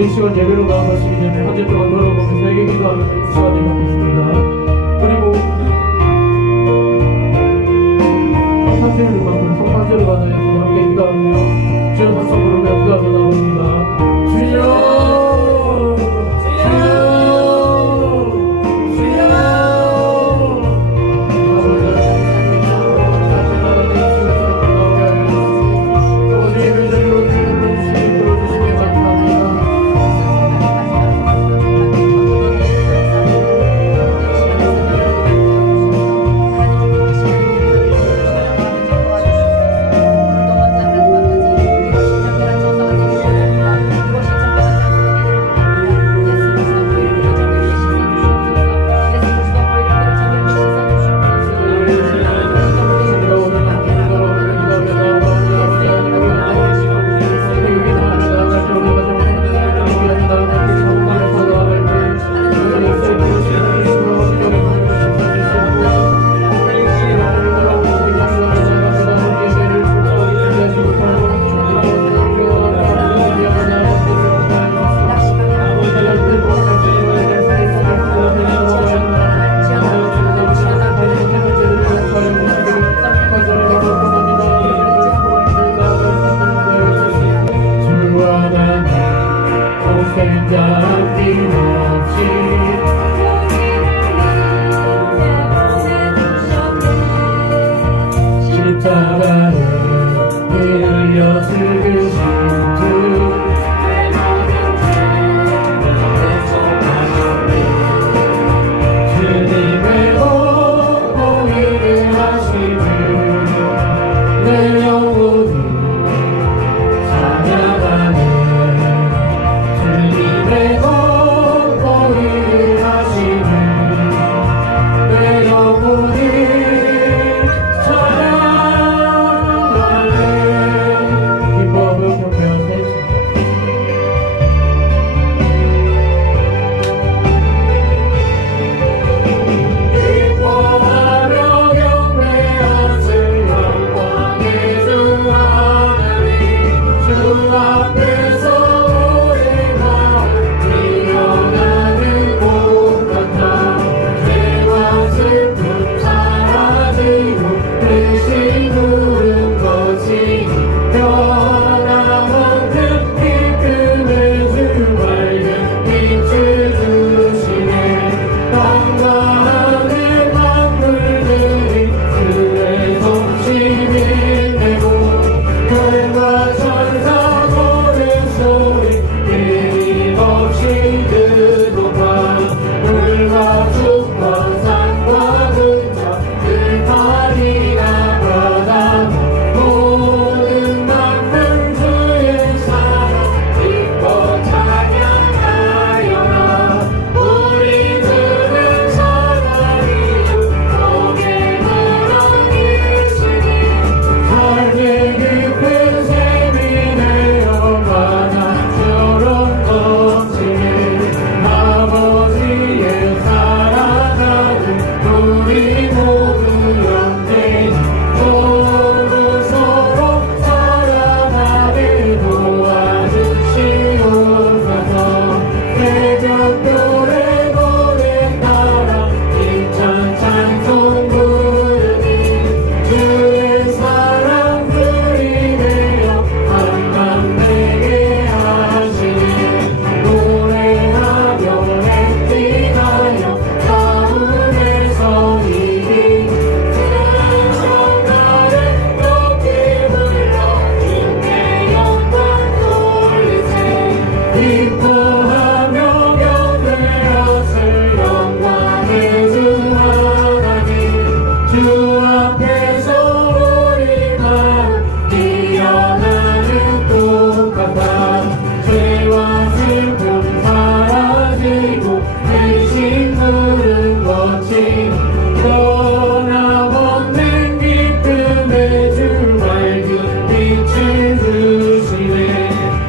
우리 시간 예배로 나아가시기 전에 한 주 동안 걸어보면서 세계 기도하는 시간을 갖겠습니다. 그리고 성탄절을 받는 성탄절을 받는 함께 기도하며 주여 다성 부르며 기도하며 나옵니다. 주여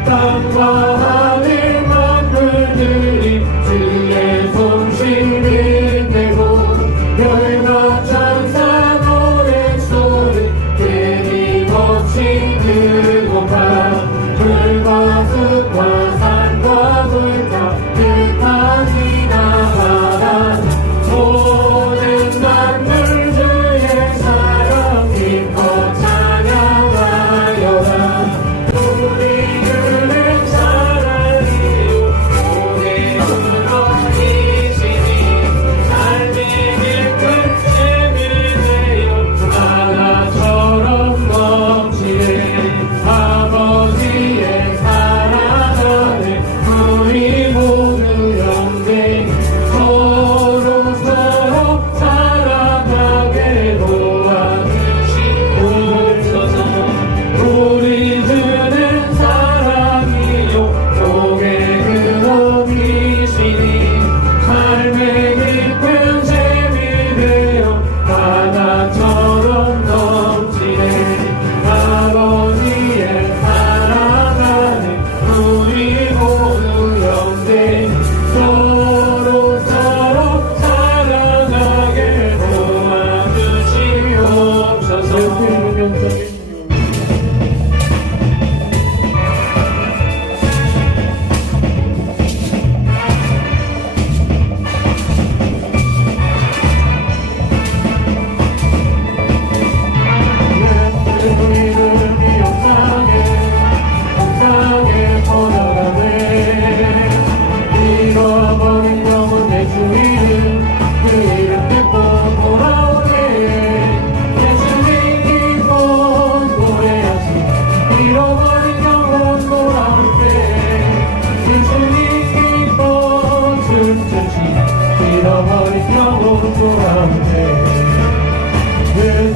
땅과 하늘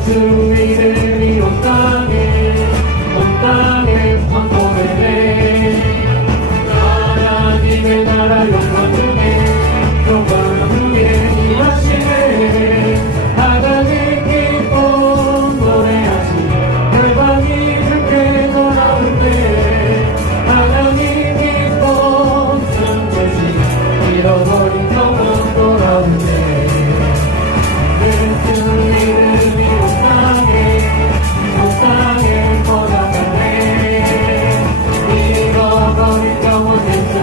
주 이름이 온 땅에 선포되네. 하나님의 나라 영광 중에 임하시네. 하나님 기쁨 노래하시 열방이 함께 돌아올 때 하나님 기쁨 춤추시 잃어버린 영혼 돌아올 때 예수 이름이 온 땅에 퍼져가네. 잃어버린 영혼 예수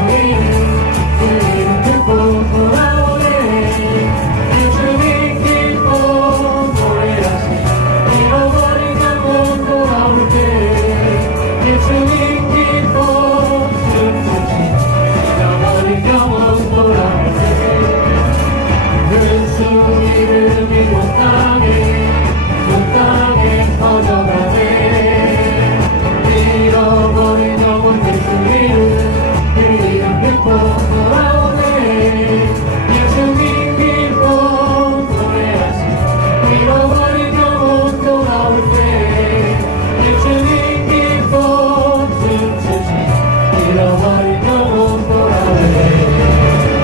이름 듣고 돌아오네. 예수님 기쁨 노래하시 잃어버린 영혼 돌아올 때 예수님 기쁨 춤추시 잃어버린 영혼 돌아올 때 예수 이름이 온 땅에 퍼져가네. 잃어버린 영혼 예수 이름 듣고 돌아오네. 예수님 기쁨 노래하시 잃어버린 영혼 돌아올 때 예수님 기쁨 춤추시 잃어버린 영혼 돌아올 때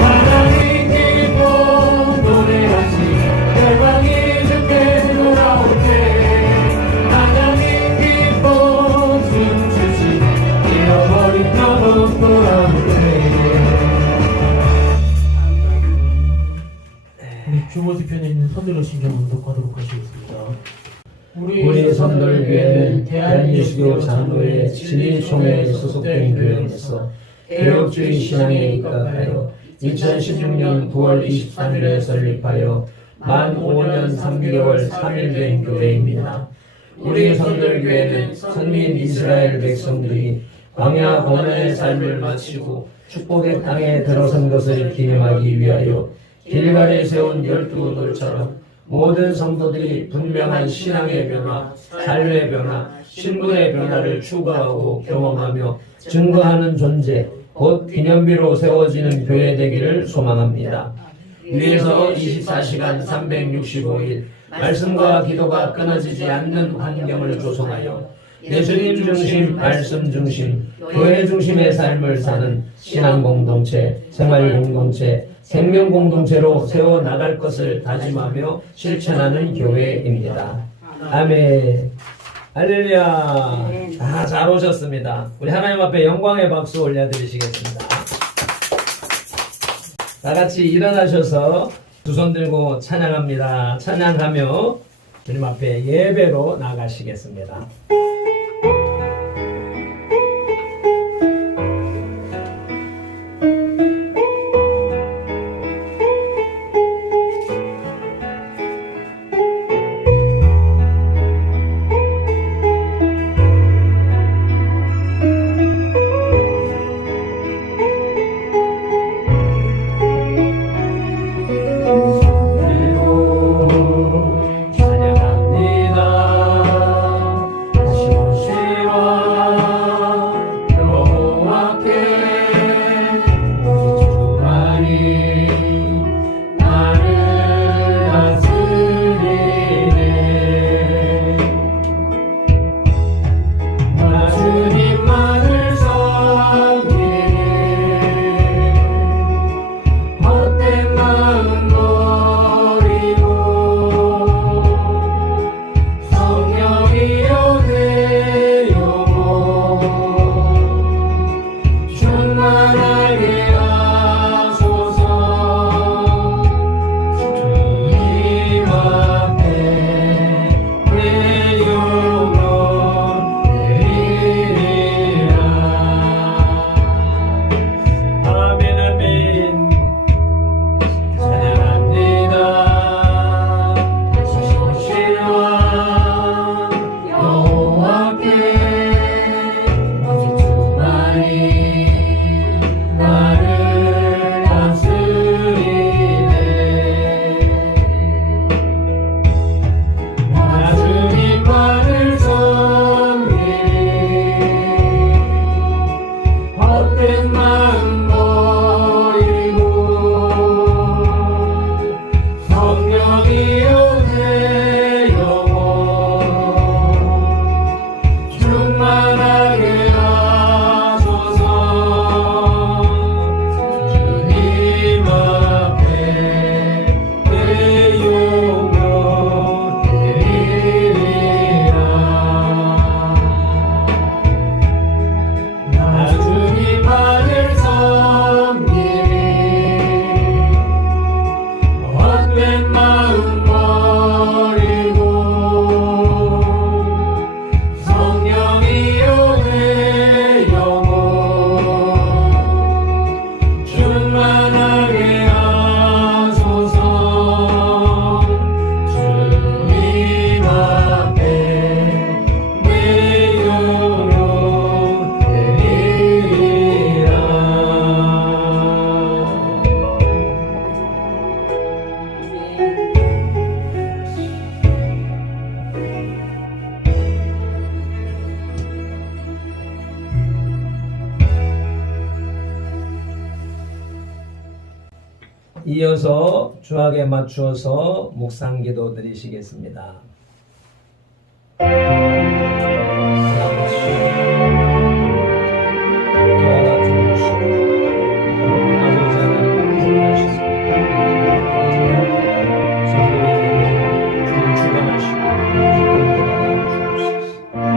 하나님 기쁨 노래하시 열방이 주께 돌아올 때 하나님 기쁨 춤추시 잃어버린 영혼 돌아올 때. 우리 주보지편에 있는 선들로 신경 낭독하도록 하시겠습니다. 우리 선돌교회는 대한예수교 장로회 진리총회에 소속된 교회로서 개혁주의 신앙에 입각하여 2016년 9월 23일에 설립하여 만 5년 3개월 3일 된 교회입니다. 우리 선돌교회는 선민 이스라엘 백성들이 광야 고난의 삶을 마치고 축복의 땅에 들어선 것을 기념하기 위하여 길갈에 세운 12돌처럼 모든 성도들이 분명한 신앙의 변화, 삶의 변화, 신분의 변화를 추구하고 경험하며 증거하는 존재, 곧 기념비로 세워지는 교회 되기를 소망합니다. 위에서 24시간 365일 말씀과 기도가 끊어지지 않는 환경을 조성하여 예수님 중심, 말씀 중심, 교회 중심의 삶을 사는 신앙 공동체, 생활 공동체, 생명 공동체로 세워 나갈 것을 다짐하며 실천하는 교회입니다. 아멘. 할렐루야. 다 잘 오셨습니다. 우리 하나님 앞에 영광의 박수 올려드리시겠습니다. 다 같이 일어나셔서 두 손 들고 찬양합니다. 찬양하며 주님 앞에 예배로 나가시겠습니다. 성령이여 내 영혼 이어서 주악에 맞추어서 묵상기도 드리시겠습니다. 이와 같은 모습 아버지 하나님 구원하시고 성도에게는 주 주관하시고 기쁨을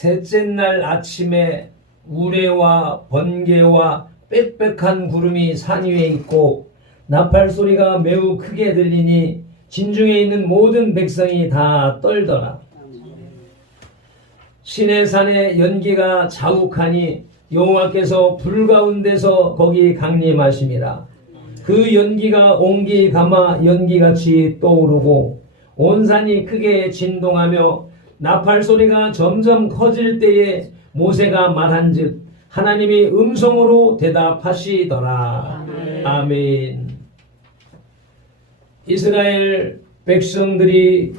셋째 날 아침에 우레와 번개와 빽빽한 구름이 산 위에 있고 나팔 소리가 매우 크게 들리니 진중에 있는 모든 백성이 다 떨더라. 시내산에 연기가 자욱하니 여호와께서 불 가운데서 거기 강림하심이라. 그 연기가 옹기 감아 연기같이 떠오르고 온 산이 크게 진동하며 나팔 소리가 점점 커질 때에 모세가 말한즉 하나님이 음성으로 대답하시더라. 아멘. 이스라엘 백성들이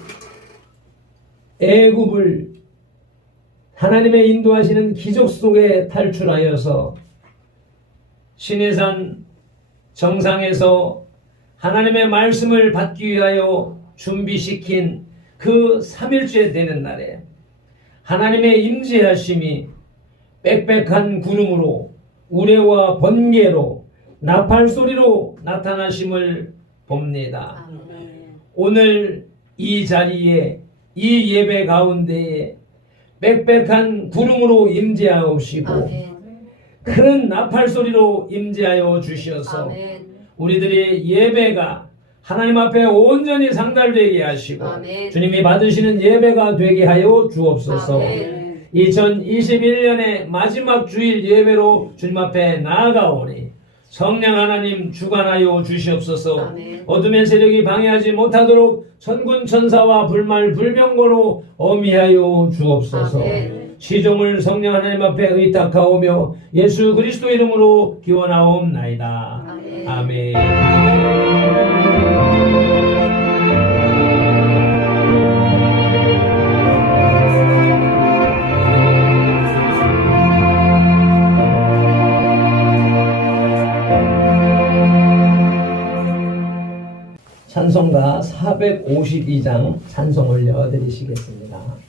애굽을 하나님의 인도하시는 기적 속에 탈출하여서 시내산 정상에서 하나님의 말씀을 받기 위하여 준비시킨 그 3일째 되는 날에 하나님의 임재하심이 빽빽한 구름으로 우레와 번개로 나팔 소리로 나타나심을 봅니다. 오늘 이 자리에 이 예배 가운데에 빽빽한 구름으로 임재하옵시고 큰 나팔 소리로 임재하여 주셔서 우리들의 예배가 하나님 앞에 온전히 상달되게 하시고 주님이 받으시는 예배가 되게 하여 주옵소서. 2021년의 마지막 주일 예배로 주님 앞에 나아가오니 성령 하나님 주관하여 주시옵소서. 어둠의 세력이 방해하지 못하도록 천군 천사와 불말 불병거로 어미하여 주옵소서. 시종을 성령 하나님 앞에 의탁하오며 예수 그리스도 이름으로 기원하옵나이다. 아멘. 찬송가 452장 찬송 올려드리시겠습니다.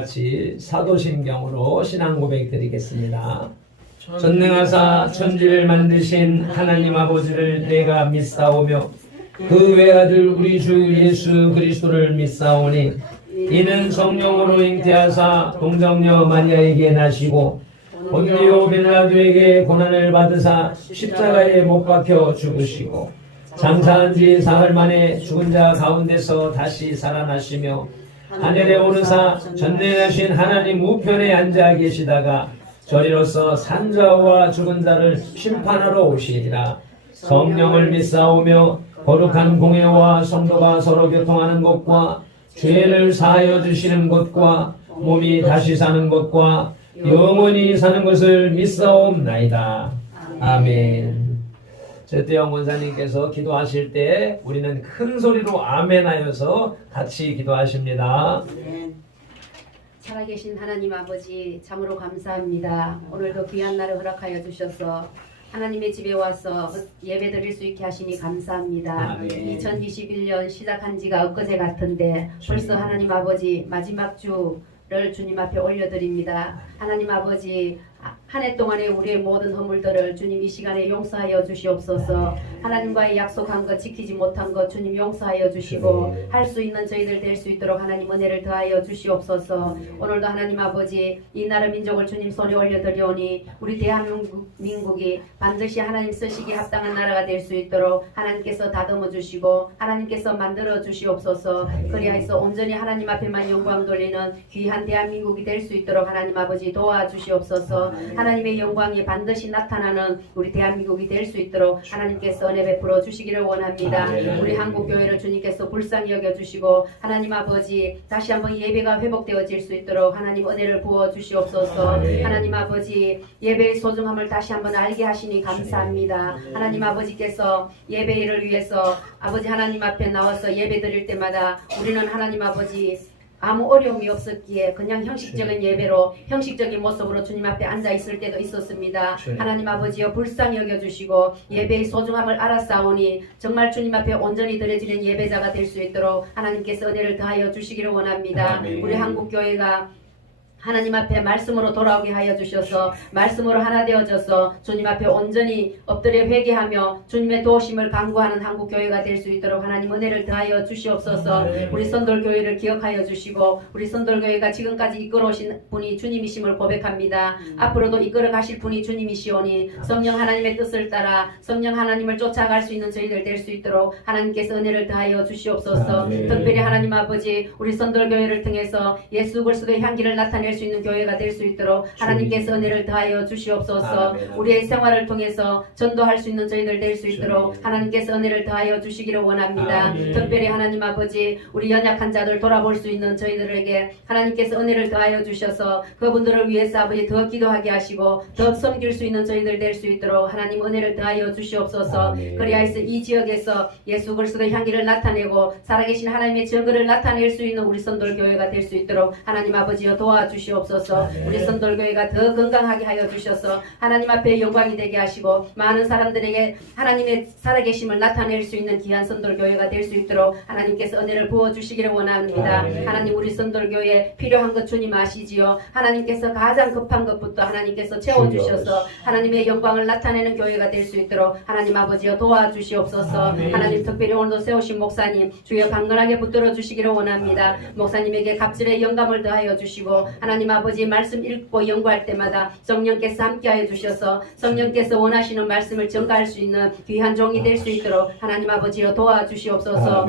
같이 사도신경으로 신앙 고백 드리겠습니다. 전능하사 천지를 만드신 하나님 아버지를 내가 믿사오며 그 외아들 우리 주 예수 그리스도를 믿사오니 이는 성령으로 잉태하사 동정녀 마리아에게 나시고 본디오 빌라도에게 고난을 받으사 십자가에 못 박혀 죽으시고 장사한 지 사흘 만에 죽은 자 가운데서 다시 살아나시며 하늘에 오르사 전능하신 하나님 우편에 앉아 계시다가 저리로서 산자와 죽은 자를 심판하러 오시리라. 성령을 믿사오며 거룩한 공회와 성도가 서로 교통하는 것과 죄를 사하여 주시는 것과 몸이 다시 사는 것과 영원히 사는 것을 믿사옵나이다. 아멘. 최태영 원사님께서 기도하실 때 우리는 큰 소리로 아멘하여서 같이 기도하십니다. 살아계신 하나님 아버지 참으로 감사합니다. 오늘도 귀한 날을 허락하여 주셔서 하나님의 집에 와서 예배 드릴 수 있게 하시니 감사합니다. 아멘. 2021년 시작한 지가 엊그제 같은데 벌써 하나님 아버지 마지막 주를 주님 앞에 올려드립니다. 하나님 아버지 한 해 동안에 우리의 모든 허물들을 주님 이 시간에 용서하여 주시옵소서. 하나님과의 약속한 것 지키지 못한 것 주님 용서하여 주시고 할 수 있는 저희들 될 수 있도록 하나님 은혜를 더하여 주시옵소서. 오늘도 하나님 아버지 이 나라 민족을 주님 손에 올려드리오니 우리 대한민국이 반드시 하나님 쓰시기에 합당한 나라가 될 수 있도록 하나님께서 다듬어 주시고 하나님께서 만들어 주시옵소서. 그리하여서 온전히 하나님 앞에만 영광 돌리는 귀한 대한민국이 될 수 있도록 하나님 아버지 도와주시옵소서. 하나님의 영광이 반드시 나타나는 우리 대한민국이 될 수 있도록 하나님께서 은혜 베풀어 주시기를 원합니다. 우리 한국교회를 주님께서 불쌍히 여겨주시고 하나님 아버지 다시 한번 예배가 회복되어질 수 있도록 하나님 은혜를 부어 주시옵소서. 하나님 아버지 예배의 소중함을 다시 한번 알게 하시니 감사합니다. 하나님 아버지께서 예배를 위해서 아버지 하나님 앞에 나와서 예배 드릴 때마다 우리는 하나님 아버지 아무 어려움이 없었기에 그냥 형식적인 예배로 형식적인 모습으로 주님 앞에 앉아 있을 때도 있었습니다. 하나님 아버지여 불쌍히 여겨주시고 예배의 소중함을 알았사오니 정말 주님 앞에 온전히 드려지는 예배자가 될 수 있도록 하나님께서 은혜를 더하여 주시기를 원합니다. 우리 한국교회가 하나님 앞에 말씀으로 돌아오게 하여 주셔서 말씀으로 하나 되어져서 주님 앞에 온전히 엎드려 회개하며 주님의 도우심을 간구하는 한국교회가 될 수 있도록 하나님 은혜를 더하여 주시옵소서. 우리 선돌교회를 기억하여 주시고 우리 선돌교회가 지금까지 이끌어오신 분이 주님이심을 고백합니다. 앞으로도 이끌어 가실 분이 주님이시오니 성령 하나님의 뜻을 따라 성령 하나님을 쫓아갈 수 있는 저희들 될 수 있도록 하나님께서 은혜를 더하여 주시옵소서. 특별히 하나님 아버지 우리 선돌교회를 통해서 예수 그리스도의 향기를 나타낼 수 있는 교회가 될 수 있도록 하나님께서 은혜를 더하여 주시옵소서. 우리의 생활을 통해서 전도할 수 있는 저희들 될 수 있도록 하나님께서 은혜를 더하여 주시기를 원합니다. 특별히 하나님 아버지 우리 연약한 자들 돌아볼 수 있는 저희들에게 하나님께서 은혜를 더하여 주셔서 그분들을 위해서 아버지 더 기도하게 하시고 더 섬길 수 있는 저희들 될 수 있도록 하나님 은혜를 더하여 주시옵소서. 그리하여서 이 지역에서 예수 그리스도의 향기를 나타내고 살아계신 하나님의 증거를 나타낼 수 있는 우리 선돌교회가 될 수 있도록 하나님 아버지여 도와주시옵소서. 우리 선돌교회가 더 건강하게 하여 주셔서 하나님 앞에 영광이 되게 하시고 많은 사람들에게 하나님의 살아계심을 나타낼 수 있는 귀한 선돌교회가 될 수 있도록 하나님께서 은혜를 부어주시기를 원합니다. 하나님 우리 선돌교회에 필요한 것 주님 아시지요. 하나님께서 가장 급한 것부터 하나님께서 채워주셔서 하나님의 영광을 나타내는 교회가 될 수 있도록 하나님 아버지여 도와주시옵소서. 하나님 특별히 오늘도 세우신 목사님 주여 강건하게 붙들어 주시기를 원합니다. 목사님에게 갑질의 영감을 더하여 주시고 하나님 아버지 말씀 읽고 연구할 때마다 성령께서 함께하여 주셔서 성령께서 원하시는 말씀을 전가할 수 있는 귀한 종이 될 수 있도록 하나님 아버지여 도와주시옵소서.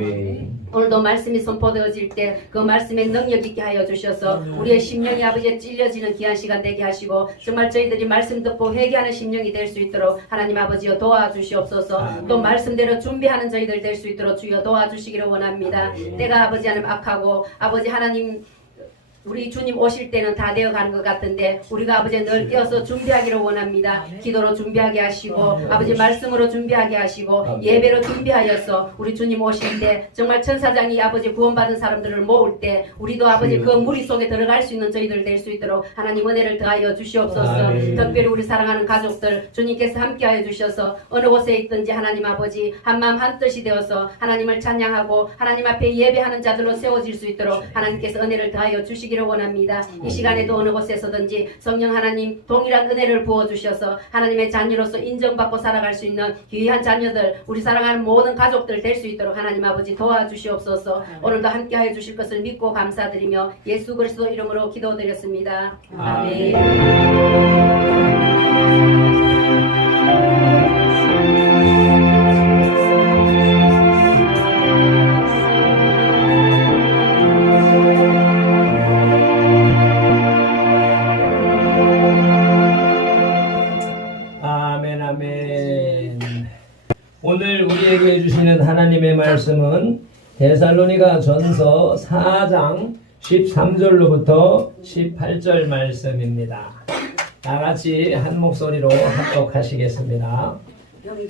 오늘도 말씀이 선포되어질 때 그 말씀의 능력 있게 하여 주셔서 우리의 심령이 아버지에 찔려지는 귀한 시간 되게 하시고 정말 저희들이 말씀 듣고 회개하는 심령이 될 수 있도록 하나님 아버지여 도와주시옵소서. 또 말씀대로 준비하는 저희들 될 수 있도록 주여 도와주시기를 원합니다. 때가 아버지 하나님 악하고 아버지 하나님 우리 주님 오실 때는 다 되어가는 것 같은데 우리가 아버지 늘 깨어서 준비하기를 원합니다. 기도로 준비하게 하시고 아버지 말씀으로 준비하게 하시고 예배로 준비하여서 우리 주님 오실 때 정말 천사장이 아버지 구원받은 사람들을 모을 때 우리도 아버지 그 무리 속에 들어갈 수 있는 저희들 될 수 있도록 하나님 은혜를 더하여 주시옵소서. 특별히 우리 사랑하는 가족들 주님께서 함께하여 주셔서 어느 곳에 있든지 하나님 아버지 한마음 한뜻이 되어서 하나님을 찬양하고 하나님 앞에 예배하는 자들로 세워질 수 있도록 하나님께서 은혜를 더하여 주시기를 원합니다. 이 시간에도 어느 곳에서든지 성령 하나님 동일한 은혜를 부어주셔서 하나님의 자녀로서 인정받고 살아갈 수 있는 귀한 자녀들 우리 사랑하는 모든 가족들 될 수 있도록 하나님 아버지 도와주시옵소서. 오늘도 함께하여 주실 것을 믿고 감사드리며 예수 그리스도 이름으로 기도드렸습니다. 아멘. 오늘 우리에게 주시는 하나님의 말씀은 데살로니가 전서 4장 13절로부터 18절 말씀입니다. 다 같이 한 목소리로 합독하시겠습니다.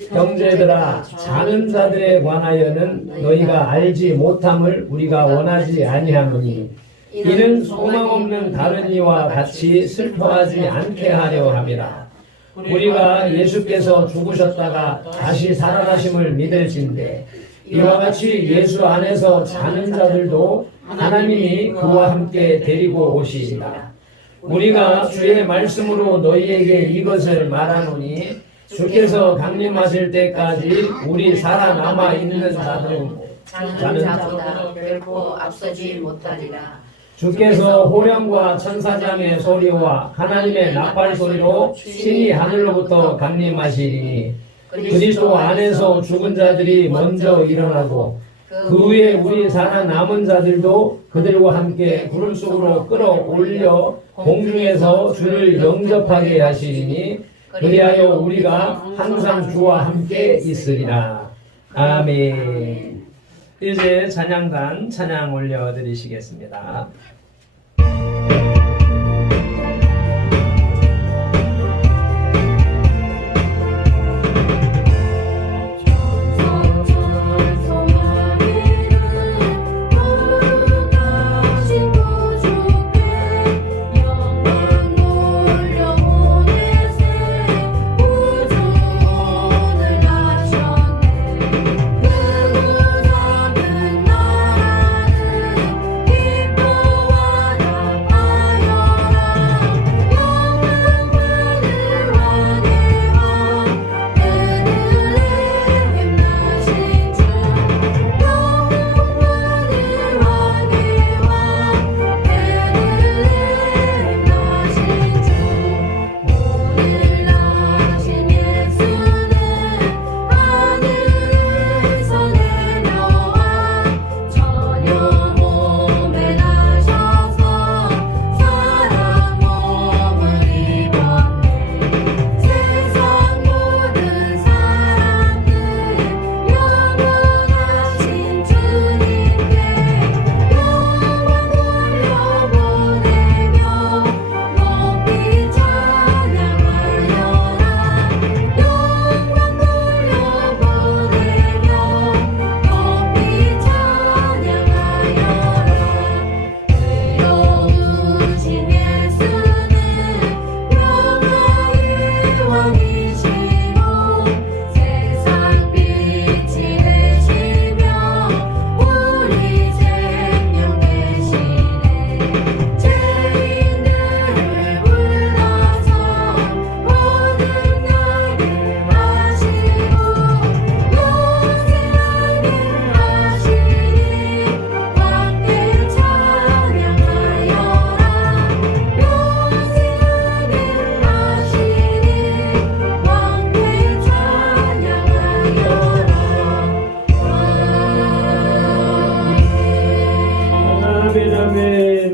형제들아, 자는 자들에 관하여는 너희가 알지 못함을 우리가 원하지 아니하노니 이는 소망 없는 다른 이와 같이 슬퍼하지 않게 하려 함이라. 우리가 예수께서 죽으셨다가 다시 살아나심을 믿을진대 이와 같이 예수 안에서 자는 자들도 하나님이 그와 함께 데리고 오시리라. 우리가 주의 말씀으로 너희에게 이것을 말하노니 주께서 강림하실 때까지 우리 살아남아 있는 자들은 자는 자보다 결코 앞서지 못하리라. 주께서 호령과 천사장의 소리와 하나님의 나팔 소리로 신이 하늘로부터 강림하시리니 그리스도 안에서 죽은 자들이 먼저 일어나고 그 후에 우리 살아남은 자들도 그들과 함께 구름 속으로 끌어올려 공중에서 주를 영접하게 하시리니 그리하여 우리가 항상 주와 함께 있으리라. 아멘. 이제 찬양단 찬양 올려드리시겠습니다.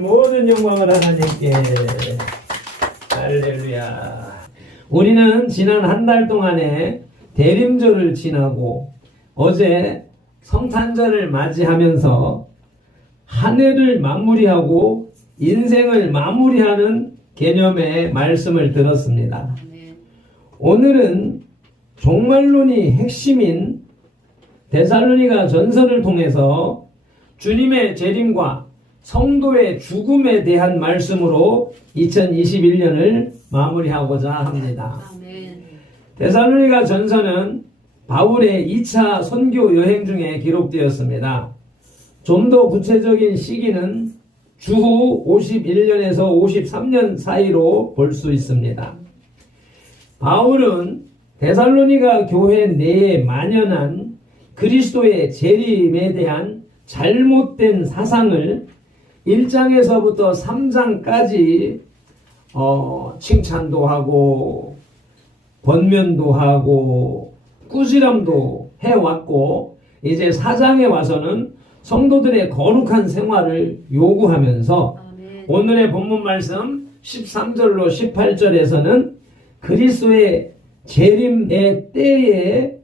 모든 영광을 하나님께. 할렐루야. 우리는 지난 한 달 동안에 대림절을 지나고 어제 성탄절을 맞이하면서 한 해를 마무리하고 인생을 마무리하는 개념의 말씀을 들었습니다. 오늘은 종말론이 핵심인 데살로니가 전서를 통해서 주님의 재림과 성도의 죽음에 대한 말씀으로 2021년을 마무리하고자 합니다. 데살로니가 전서는 바울의 2차 선교 여행 중에 기록되었습니다. 좀 더 구체적인 시기는 주후 51년에서 53년 사이로 볼 수 있습니다. 바울은 데살로니가 교회 내에 만연한 그리스도의 재림에 대한 잘못된 사상을 1장에서부터 3장까지 칭찬도 하고 권면도 하고 꾸지람도 해왔고 이제 4장에 와서는 성도들의 거룩한 생활을 요구하면서 오늘의 본문 말씀 13절로 18절에서는 그리스도의 재림의 때에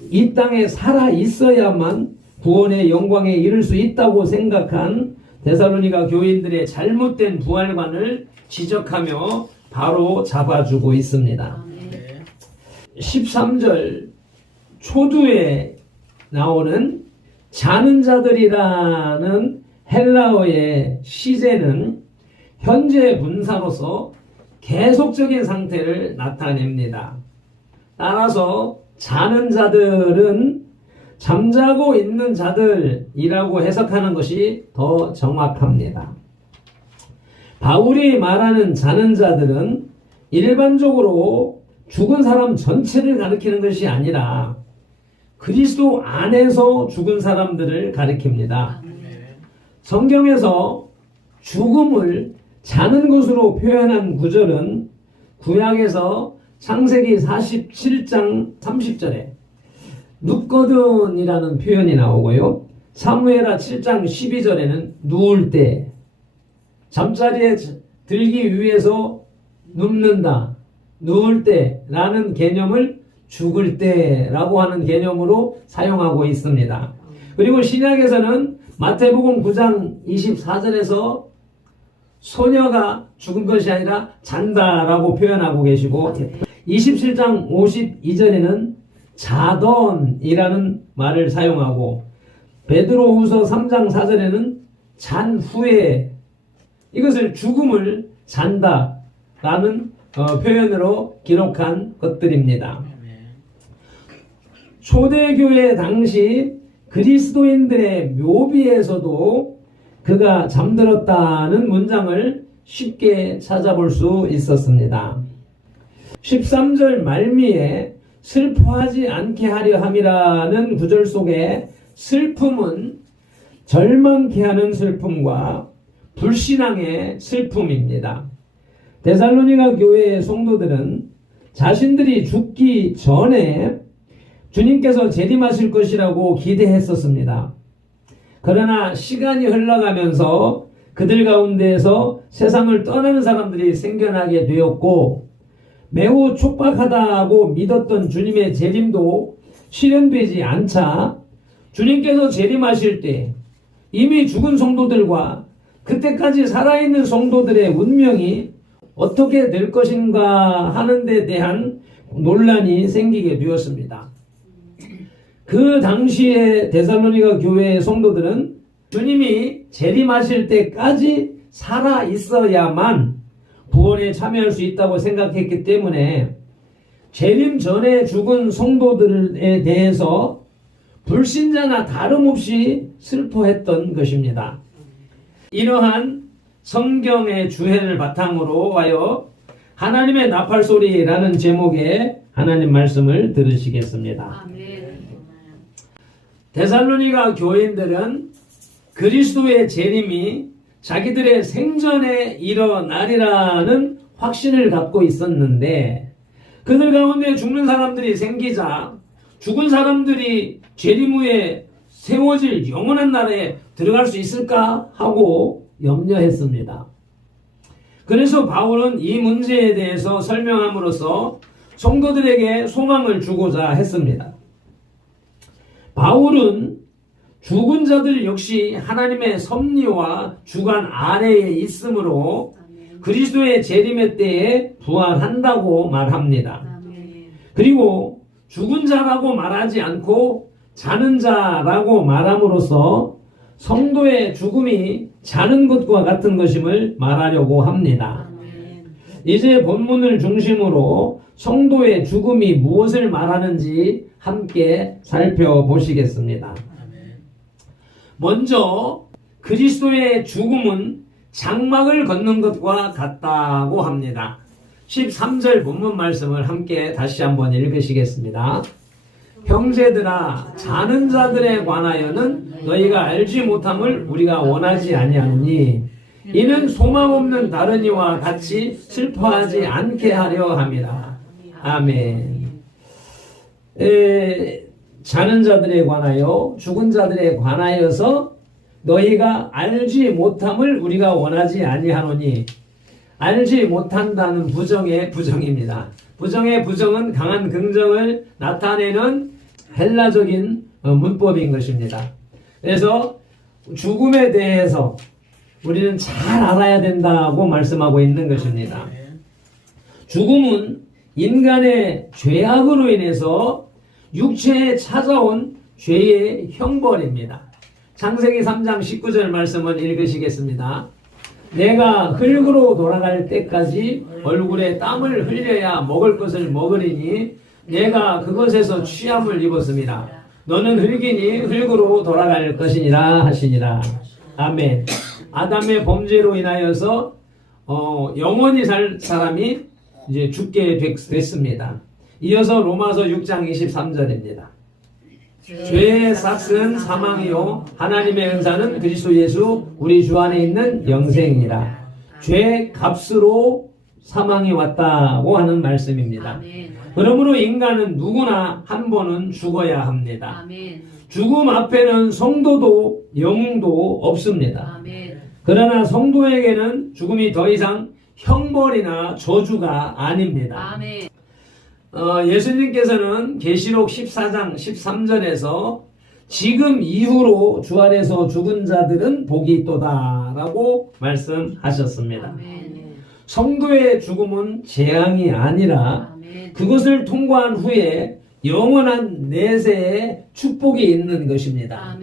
이 땅에 살아 있어야만 구원의 영광에 이를 수 있다고 생각한 데살로니가 교인들의 잘못된 부활관을 지적하며 바로 잡아주고 있습니다. 13절 초두에 나오는 자는 자들이라는 헬라어의 시제는 현재 분사로서 계속적인 상태를 나타냅니다. 따라서 자는 자들은 잠자고 있는 자들이라고 해석하는 것이 더 정확합니다. 바울이 말하는 자는 자들은 일반적으로 죽은 사람 전체를 가리키는 것이 아니라 그리스도 안에서 죽은 사람들을 가리킵니다. 성경에서 죽음을 자는 것으로 표현한 구절은 구약에서 창세기 47장 30절에 눕거든이라는 표현이 나오고요. 사무엘하 7장 12절에는 누울 때, 잠자리에 들기 위해서 눕는다, 누울 때라는 개념을 죽을 때라고 하는 개념으로 사용하고 있습니다. 그리고 신약에서는 마태복음 9장 24절에서 소녀가 죽은 것이 아니라 잔다라고 표현하고 계시고 27장 52절에는 자던이라는 말을 사용하고 베드로후서 3장 4절에는 잔 후에 이것을 죽음을 잔다라는 표현으로 기록한 것들입니다. 초대교회 당시 그리스도인들의 묘비에서도 그가 잠들었다는 문장을 쉽게 찾아볼 수 있었습니다. 13절 말미에 슬퍼하지 않게 하려 함이라는 구절 속에 슬픔은 절망케 하는 슬픔과 불신앙의 슬픔입니다. 데살로니가 교회의 성도들은 자신들이 죽기 전에 주님께서 재림하실 것이라고 기대했었습니다. 그러나 시간이 흘러가면서 그들 가운데에서 세상을 떠나는 사람들이 생겨나게 되었고 매우 촉박하다고 믿었던 주님의 재림도 실현되지 않자 주님께서 재림하실 때 이미 죽은 성도들과 그때까지 살아있는 성도들의 운명이 어떻게 될 것인가 하는 데 대한 논란이 생기게 되었습니다. 그 당시에 데살로니가 교회의 성도들은 주님이 재림하실 때까지 살아 있어야만 구원에 참여할 수 있다고 생각했기 때문에 재림 전에 죽은 성도들에 대해서 불신자나 다름없이 슬퍼했던 것입니다. 이러한 성경의 주해를 바탕으로 하여 하나님의 나팔소리라는 제목의 하나님 말씀을 들으시겠습니다. 아멘. 데살로니가 교인들은 그리스도의 재림이 자기들의 생전에 일어나리라는 확신을 갖고 있었는데 그들 가운데 죽는 사람들이 생기자 죽은 사람들이 재림 후에 세워질 영원한 나라에 들어갈 수 있을까 하고 염려했습니다. 그래서 바울은 이 문제에 대해서 설명함으로써 성도들에게 소망을 주고자 했습니다. 바울은 죽은 자들 역시 하나님의 섭리와 주관 아래에 있으므로 그리스도의 재림의 때에 부활한다고 말합니다. 그리고 죽은 자라고 말하지 않고 자는 자라고 말함으로써 성도의 죽음이 자는 것과 같은 것임을 말하려고 합니다. 이제 본문을 중심으로 성도의 죽음이 무엇을 말하는지 함께 살펴보시겠습니다. 먼저 그리스도의 죽음은 장막을 걷는 것과 같다고 합니다. 13절 본문 말씀을 함께 다시 한번 읽으시겠습니다. 형제들아 자는 자들에 관하여는 너희가 알지 못함을 우리가 원하지 아니하노니 이는 소망 없는 다른 이와 같이 슬퍼하지 않게 하려 함이라. 아멘. 자는 자들에 관하여 죽은 자들에 관하여서 너희가 알지 못함을 우리가 원하지 아니하노니 알지 못한다는 부정의 부정입니다. 부정의 부정은 강한 긍정을 나타내는 헬라적인 문법인 것입니다. 그래서 죽음에 대해서 우리는 잘 알아야 된다고 말씀하고 있는 것입니다. 죽음은 인간의 죄악으로 인해서 육체에 찾아온 죄의 형벌입니다. 창세기 3장 19절 말씀을 읽으시겠습니다. 내가 흙으로 돌아갈 때까지 얼굴에 땀을 흘려야 먹을 것을 먹으리니 내가 그것에서 취함을 입었습니다. 너는 흙이니 흙으로 돌아갈 것이니라 하시니라. 아멘. 아담의 범죄로 인하여서 영원히 살 사람이 이제 죽게 됐습니다. 이어서 로마서 6장 23절입니다. 죄의 삭은 사망이요 하나님의 은사는 그리스도 예수 우리 주 안에 있는 영생이라. 죄 값으로 사망이 왔다고 하는 말씀입니다. 그러므로 인간은 누구나 한 번은 죽어야 합니다. 죽음 앞에는 성도도 영웅도 없습니다. 그러나 성도에게는 죽음이 더 이상 형벌이나 저주가 아닙니다. 예수님께서는 계시록 14장 13절에서 지금 이후로 주 안에서 죽은 자들은 복이 있도다 라고 말씀하셨습니다. 성도의 죽음은 재앙이 아니라 그것을 통과한 후에 영원한 내세의 축복이 있는 것입니다.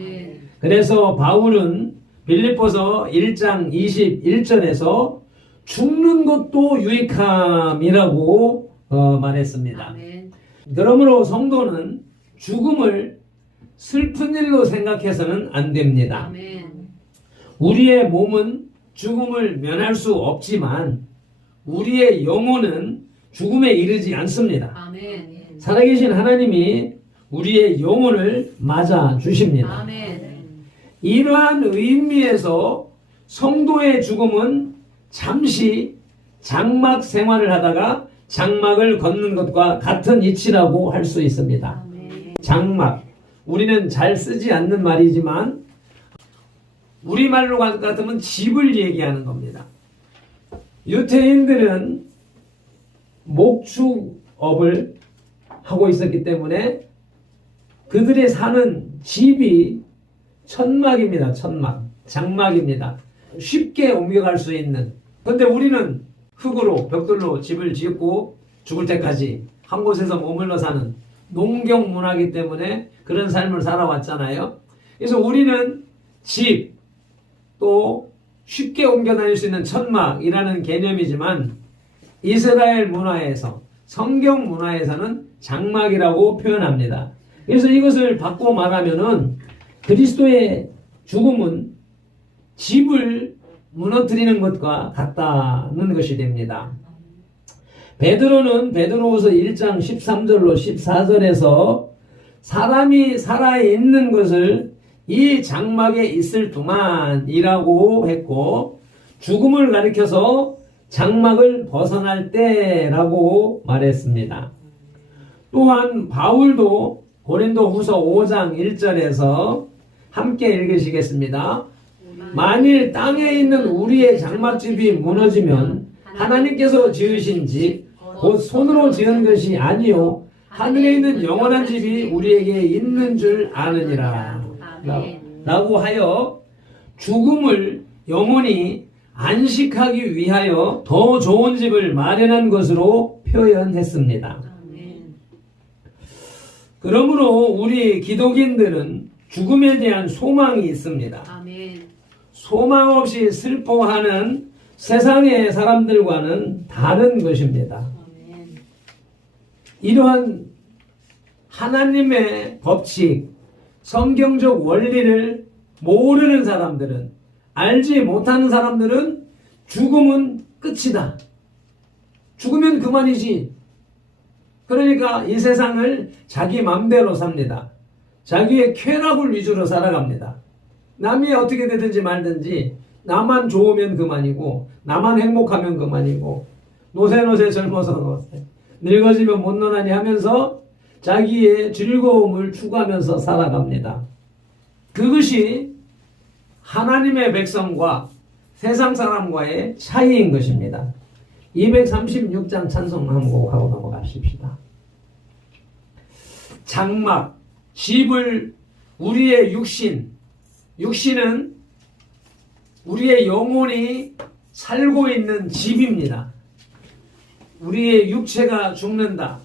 그래서 바울은 빌립보서 1장 21절에서 죽는 것도 유익함이라고 말했습니다. 그러므로 성도는 죽음을 슬픈 일로 생각해서는 안 됩니다. 우리의 몸은 죽음을 면할 수 없지만 우리의 영혼은 죽음에 이르지 않습니다. 살아계신 하나님이 우리의 영혼을 맞아 주십니다. 이러한 의미에서 성도의 죽음은 잠시 장막 생활을 하다가 장막을 걷는 것과 같은 이치라고 할 수 있습니다. 장막. 우리는 잘 쓰지 않는 말이지만 우리말로 같으면 집을 얘기하는 겁니다. 유태인들은 목축업을 하고 있었기 때문에 그들의 사는 집이 천막입니다. 천막. 장막입니다. 쉽게 옮겨갈 수 있는. 근데 우리는 흙으로 벽돌로 집을 짓고 죽을 때까지 한 곳에서 머물러 사는 농경 문화이기 때문에 그런 삶을 살아왔잖아요. 그래서 우리는 집, 또 쉽게 옮겨 다닐 수 있는 천막이라는 개념이지만 이스라엘 문화에서, 성경 문화에서는 장막이라고 표현합니다. 그래서 이것을 바꿔 말하면은 그리스도의 죽음은 집을 무너뜨리는 것과 같다는 것이 됩니다. 베드로는 베드로후서 1장 13절로 14절에서 사람이 살아있는 것을 이 장막에 있을 동안이라고 했고 죽음을 가리켜서 장막을 벗어날 때라고 말했습니다. 또한 바울도 고린도후서 5장 1절에서 함께 읽으시겠습니다. 만일 땅에 있는 우리의 장막집이 무너지면 하나님께서 지으신 집 곧 손으로 지은 것이 아니요 하늘에 있는 영원한 집이 우리에게 있는 줄 아느니라 라고 하여 죽음을 영원히 안식하기 위하여 더 좋은 집을 마련한 것으로 표현했습니다. 그러므로 우리 기독인들은 죽음에 대한 소망이 있습니다. 소망 없이 슬퍼하는 세상의 사람들과는 다른 것입니다. 이러한 하나님의 법칙, 성경적 원리를 모르는 사람들은, 알지 못하는 사람들은 죽음은 끝이다. 죽으면 그만이지. 그러니까 이 세상을 자기 맘대로 삽니다. 자기의 쾌락을 위주로 살아갑니다. 남이 어떻게 되든지 말든지 나만 좋으면 그만이고 나만 행복하면 그만이고 노새노새 젊어서 노새 늙어지면 못 노나니 하면서 자기의 즐거움을 추구하면서 살아갑니다. 그것이 하나님의 백성과 세상 사람과의 차이인 것입니다. 236장 찬송 한 곡 하고 넘어가십시다. 장막, 집을 우리의 육신은 우리의 영혼이 살고 있는 집입니다. 우리의 육체가 죽는다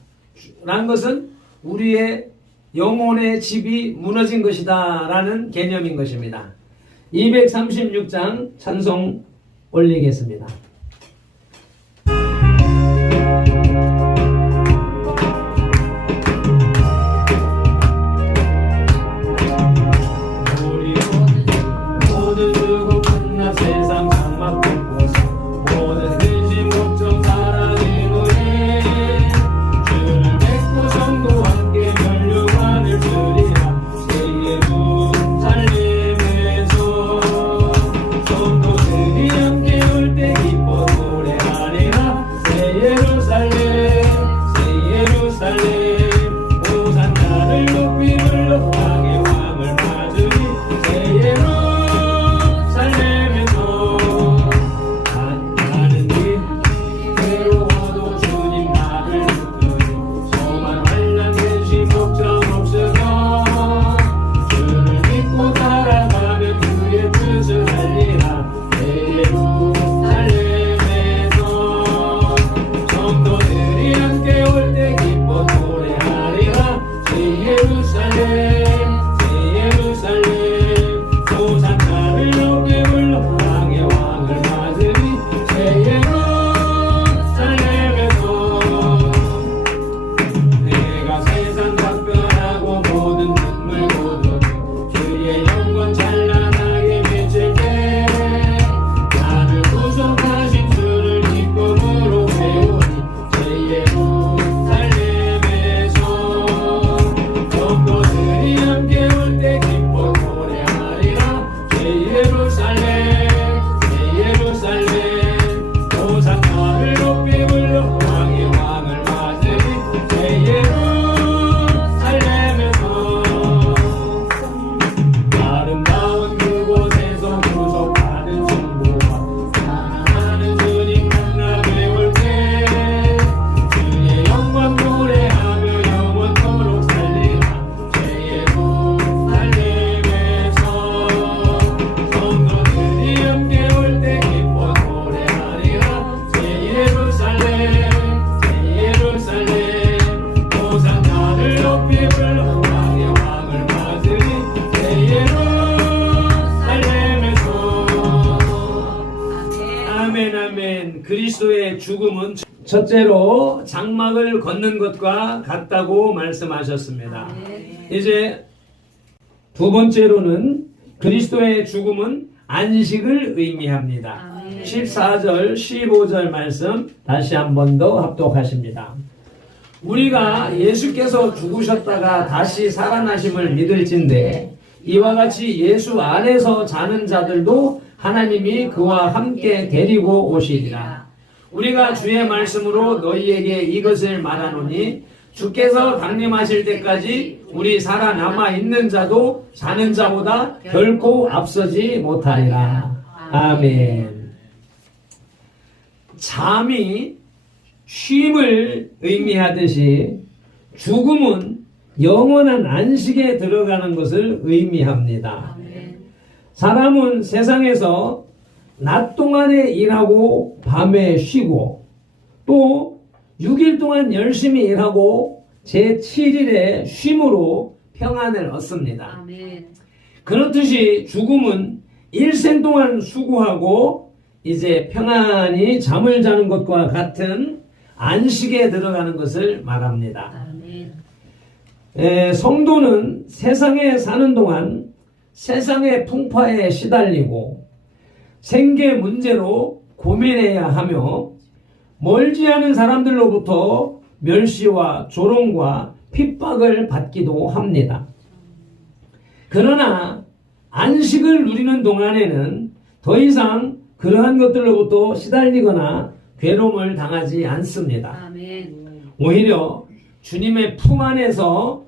라는 것은 우리의 영혼의 집이 무너진 것이다 라는 개념인 것입니다. 236장 찬송 올리겠습니다. 그리스도의 죽음은 첫째로 장막을 걷는 것과 같다고 말씀하셨습니다. 이제 두 번째로는 그리스도의 죽음은 안식을 의미합니다. 14절, 15절 말씀 다시 한 번 더 합독하십니다. 우리가 예수께서 죽으셨다가 다시 살아나심을 믿을진대 이와 같이 예수 안에서 자는 자들도 하나님이 그와 함께 데리고 오시리라. 우리가 주의 말씀으로 너희에게 이것을 말하노니 주께서 강림하실 때까지 우리 살아남아 있는 자도 자는 자보다 결코 앞서지 못하리라. 아멘. 잠이 쉼을 의미하듯이 죽음은 영원한 안식에 들어가는 것을 의미합니다. 사람은 세상에서 낮 동안에 일하고 밤에 쉬고 또 6일 동안 열심히 일하고 제7일에 쉼으로 평안을 얻습니다. 그렇듯이 죽음은 일생 동안 수고하고 이제 평안히 잠을 자는 것과 같은 안식에 들어가는 것을 말합니다. 성도는 세상에 사는 동안 세상의 풍파에 시달리고 생계 문제로 고민해야 하며 멀지 않은 사람들로부터 멸시와 조롱과 핍박을 받기도 합니다. 그러나 안식을 누리는 동안에는 더 이상 그러한 것들로부터 시달리거나 괴로움을 당하지 않습니다. 오히려 주님의 품 안에서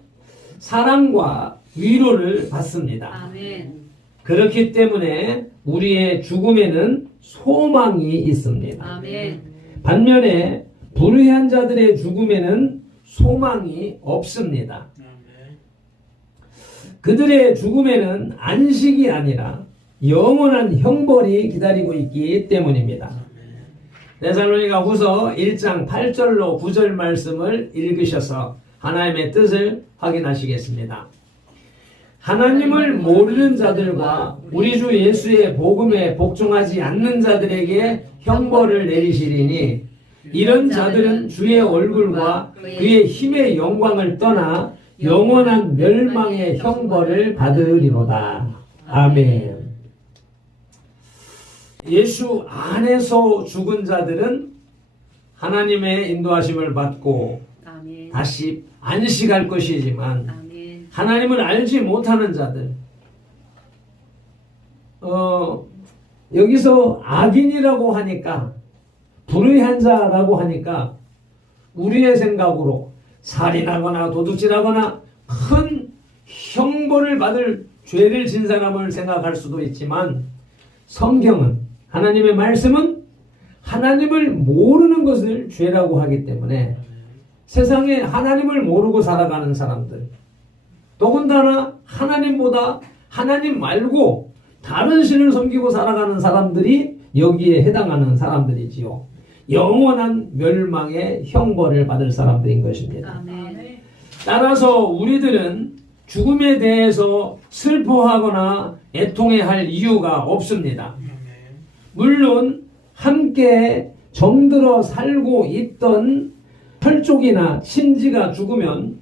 사랑과 위로를 받습니다. 그렇기 때문에 우리의 죽음에는 소망이 있습니다. 반면에 불의한 자들의 죽음에는 소망이 없습니다. 그들의 죽음에는 안식이 아니라 영원한 형벌이 기다리고 있기 때문입니다. 데살로니가 후서 1장 8절로 9절 말씀을 읽으셔서 하나님의 뜻을 확인하시겠습니다. 하나님을 모르는 자들과 우리 주 예수의 복음에 복종하지 않는 자들에게 형벌을 내리시리니 이런 자들은 주의 얼굴과 그의 힘의 영광을 떠나 영원한 멸망의 형벌을 받으리로다. 아멘. 예수 안에서 죽은 자들은 하나님의 인도하심을 받고 아멘. 다시 안식할 것이지만 아멘. 하나님을 알지 못하는 자들, 여기서 악인이라고 하니까, 불의한 자라고 하니까 우리의 생각으로 살인하거나 도둑질하거나 큰 형벌을 받을 죄를 진 사람을 생각할 수도 있지만, 성경은, 하나님의 말씀은 하나님을 모르는 것을 죄라고 하기 때문에 세상에 하나님을 모르고 살아가는 사람들, 더군다나 하나님보다 하나님 말고 다른 신을 섬기고 살아가는 사람들이 여기에 해당하는 사람들이지요. 영원한 멸망의 형벌을 받을 사람들인 것입니다. 아멘. 따라서 우리들은 죽음에 대해서 슬퍼하거나 애통해야 할 이유가 없습니다. 물론 함께 정들어 살고 있던 혈족이나 친지가 죽으면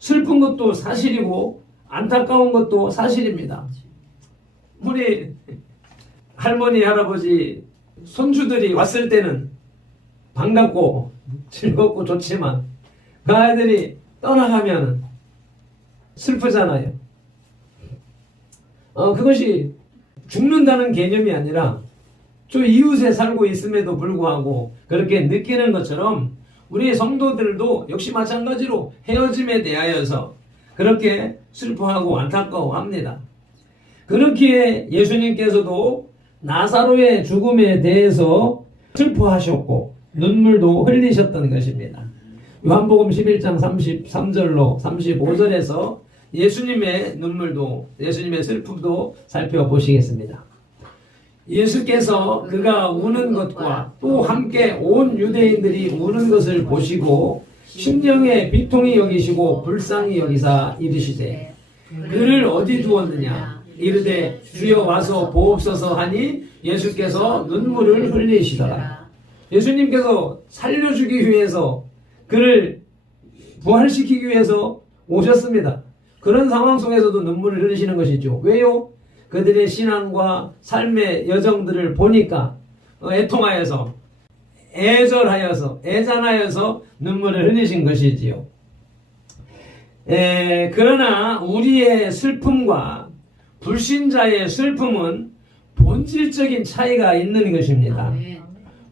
슬픈 것도 사실이고 안타까운 것도 사실입니다. 우리 할머니, 할아버지, 손주들이 왔을 때는 반갑고 즐겁고 좋지만 그 아이들이 떠나가면 슬프잖아요. 그것이 죽는다는 개념이 아니라 저 이웃에 살고 있음에도 불구하고 그렇게 느끼는 것처럼 우리 성도들도 역시 마찬가지로 헤어짐에 대하여서 그렇게 슬퍼하고 안타까워합니다. 그렇기에 예수님께서도 나사로의 죽음에 대해서 슬퍼하셨고 눈물도 흘리셨던 것입니다. 요한복음 11장 33절로 35절에서 예수님의 눈물도, 예수님의 슬픔도 살펴보시겠습니다. 예수께서 그가 우는 것과 또 함께 온 유대인들이 우는 것을 보시고 심령에 비통히 여기시고 불쌍히 여기사 이르시되 그를 어디 두었느냐 이르되 주여 와서 보옵소서 하니 예수께서 눈물을 흘리시더라. 예수님께서 살려주기 위해서 그를 부활시키기 위해서 오셨습니다. 그런 상황 속에서도 눈물을 흘리시는 것이죠. 왜요? 그들의 신앙과 삶의 여정들을 보니까 애통하여서, 애절하여서, 애잔하여서 눈물을 흘리신 것이지요. 그러나 우리의 슬픔과 불신자의 슬픔은 본질적인 차이가 있는 것입니다.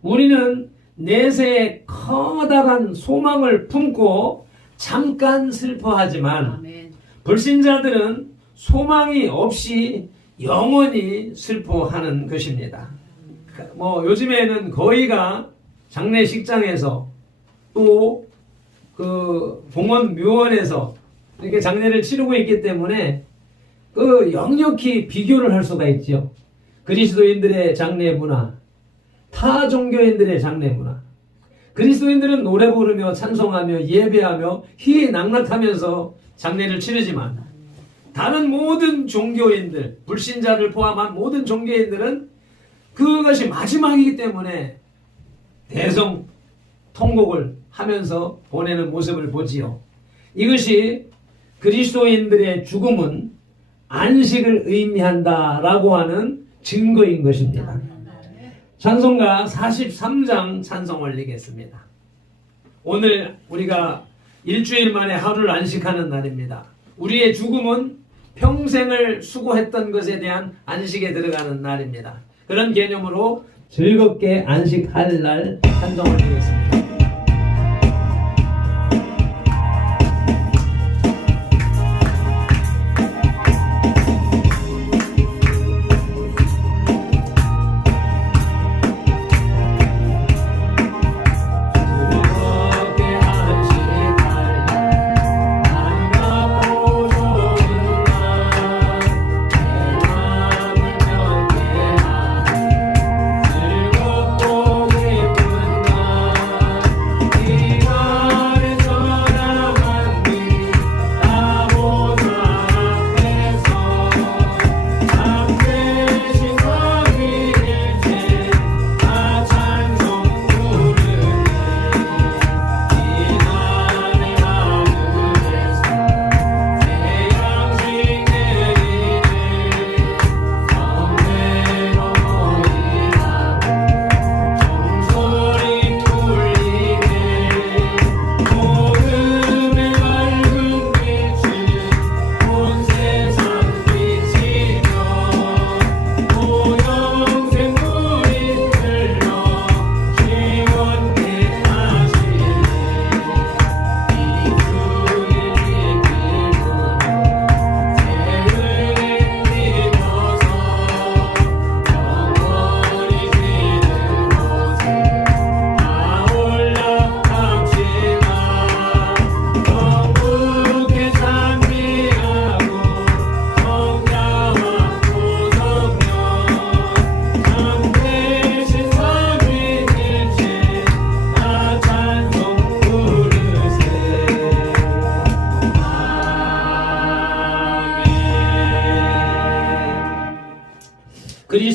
우리는 내세에 커다란 소망을 품고 잠깐 슬퍼하지만 불신자들은 소망이 없이 영원히 슬퍼하는 것입니다. 요즘에는 거의가 장례식장에서 또 그 봉헌 묘원에서 이렇게 장례를 치르고 있기 때문에 그 역력히 비교를 할 수가 있죠. 그리스도인들의 장례 문화, 타 종교인들의 장례 문화. 그리스도인들은 노래 부르며 찬송하며 예배하며 희낙락하면서 장례를 치르지만 다른 모든 종교인들, 불신자를 포함한 모든 종교인들은 그것이 마지막이기 때문에 대성 통곡을 하면서 보내는 모습을 보지요. 이것이 그리스도인들의 죽음은 안식을 의미한다라고 하는 증거인 것입니다. 찬송가 43장 찬송 올리겠습니다. 오늘 우리가 일주일 만에 하루를 안식하는 날입니다. 우리의 죽음은 평생을 수고했던 것에 대한 안식에 들어가는 날입니다. 그런 개념으로 즐겁게 안식할 날 찬송 올리겠습니다.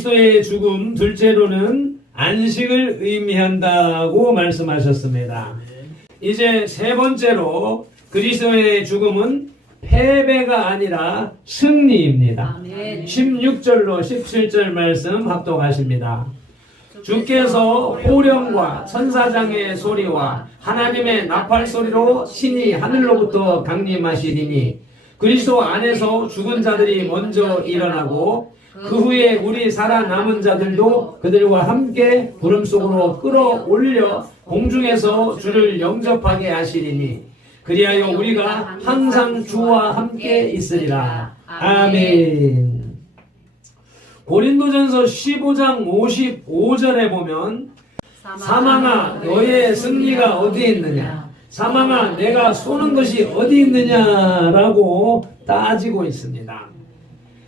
그리스도의 죽음, 둘째로는 안식을 의미한다고 말씀하셨습니다. 이제 세 번째로 그리스도의 죽음은 패배가 아니라 승리입니다. 아멘. 16절로 17절 말씀 합독하십니다. 주께서 호령과 천사장의 소리와 하나님의 나팔 소리로 신이 하늘로부터 강림하시리니 그리스도 안에서 죽은 자들이 먼저 일어나고 그 후에 우리 살아남은 자들도 그들과 함께 구름 속으로 끌어올려 공중에서 주를 영접하게 하시리니 그리하여 우리가 항상 주와 함께 있으리라. 아멘. 고린도전서 15장 55절에 보면 사망아 너의 승리가 어디 있느냐, 사망아 내가 쏘는 것이 어디 있느냐라고 따지고 있습니다.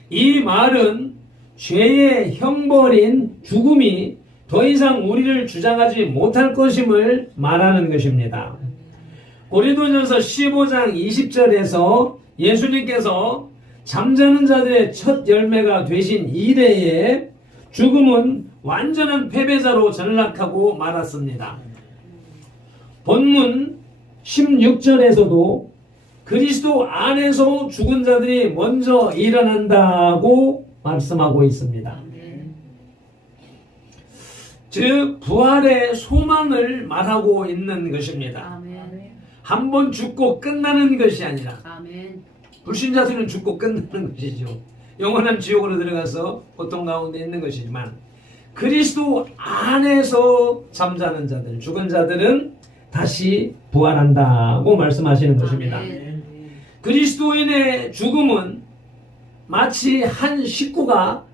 이 말은 죄의 형벌인 죽음이 더 이상 우리를 주장하지 못할 것임을 말하는 것입니다. 고린도전서 15장 20절에서 예수님께서 잠자는 자들의 첫 열매가 되신 이래에 죽음은 완전한 패배자로 전락하고 말았습니다. 본문 16절에서도 그리스도 안에서 죽은 자들이 먼저 일어난다고 말씀하고 있습니다. 즉 부활의 소망을 말하고 있는 것입니다. 한 번 죽고 끝나는 것이 아니라 불신자들은 죽고 끝나는 것이죠. 영원한 지옥으로 들어가서 고통 가운데 있는 것이지만 그리스도 안에서 잠자는 자들, 죽은 자들은 다시 부활한다고 말씀하시는 것입니다. 그리스도인의 죽음은 마치 한 식구가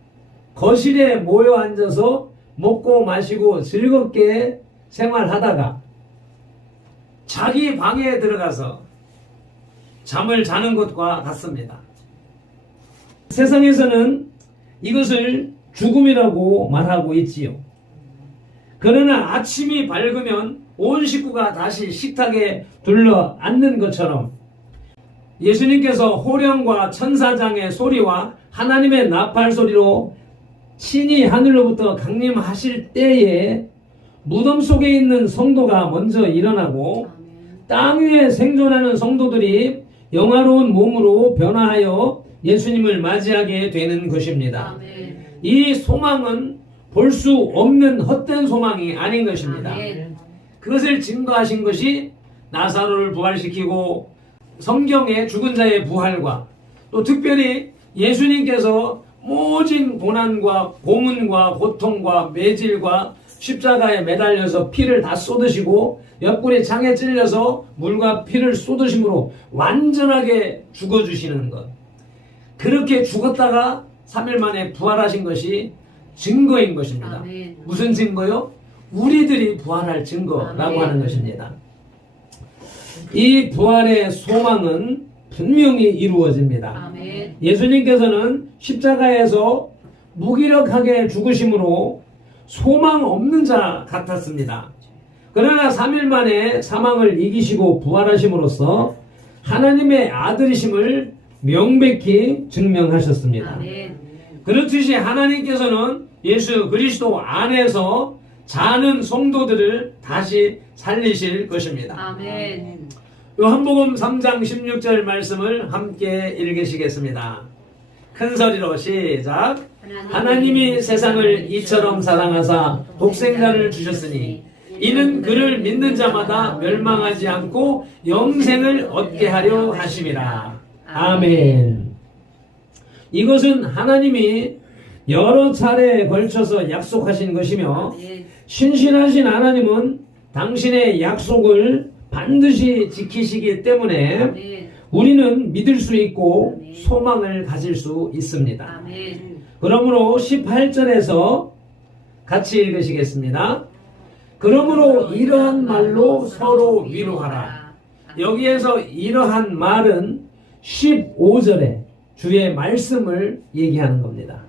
거실에 모여 앉아서 먹고 마시고 즐겁게 생활하다가 자기 방에 들어가서 잠을 자는 것과 같습니다. 세상에서는 이것을 죽음이라고 말하고 있지요. 그러나 아침이 밝으면 온 식구가 다시 식탁에 둘러 앉는 것처럼 예수님께서 호령과 천사장의 소리와 하나님의 나팔 소리로 신이 하늘로부터 강림하실 때에 무덤 속에 있는 성도가 먼저 일어나고 땅 위에 생존하는 성도들이 영화로운 몸으로 변화하여 예수님을 맞이하게 되는 것입니다. 이 소망은 볼 수 없는 헛된 소망이 아닌 것입니다. 그것을 증거하신 것이 나사로를 부활시키고 성경의 죽은 자의 부활과 또 특별히 예수님께서 모진 고난과 고문과 고통과 매질과 십자가에 매달려서 피를 다 쏟으시고 옆구리 창에 찔려서 물과 피를 쏟으심으로 완전하게 죽어주시는 것, 그렇게 죽었다가 3일 만에 부활하신 것이 증거인 것입니다. 무슨 증거요? 우리들이 부활할 증거라고 하는 것입니다. 이 부활의 소망은 분명히 이루어집니다. 예수님께서는 십자가에서 무기력하게 죽으심으로 소망 없는 자 같았습니다. 그러나 3일 만에 사망을 이기시고 부활하심으로써 하나님의 아들이심을 명백히 증명하셨습니다. 그렇듯이 하나님께서는 예수 그리스도 안에서 자는 성도들을 다시 살리실 것입니다. 요한복음 3장 16절 말씀을 함께 읽으시겠습니다. 큰 소리로 시작. 하나님이 세상을 이처럼 사랑하사 독생자를 주셨으니 이는 그를 믿는 자마다 멸망하지 않고 영생을 얻게 하려 하심이라. 아멘. 이것은 하나님이 여러 차례에 걸쳐서 약속하신 것이며 신실하신 하나님은 당신의 약속을 반드시 지키시기 때문에 우리는 믿을 수 있고 소망을 가질 수 있습니다. 그러므로 18절에서 같이 읽으시겠습니다. 그러므로 이러한 말로 서로 위로하라. 여기에서 이러한 말은 15절에 주의 말씀을 얘기하는 겁니다.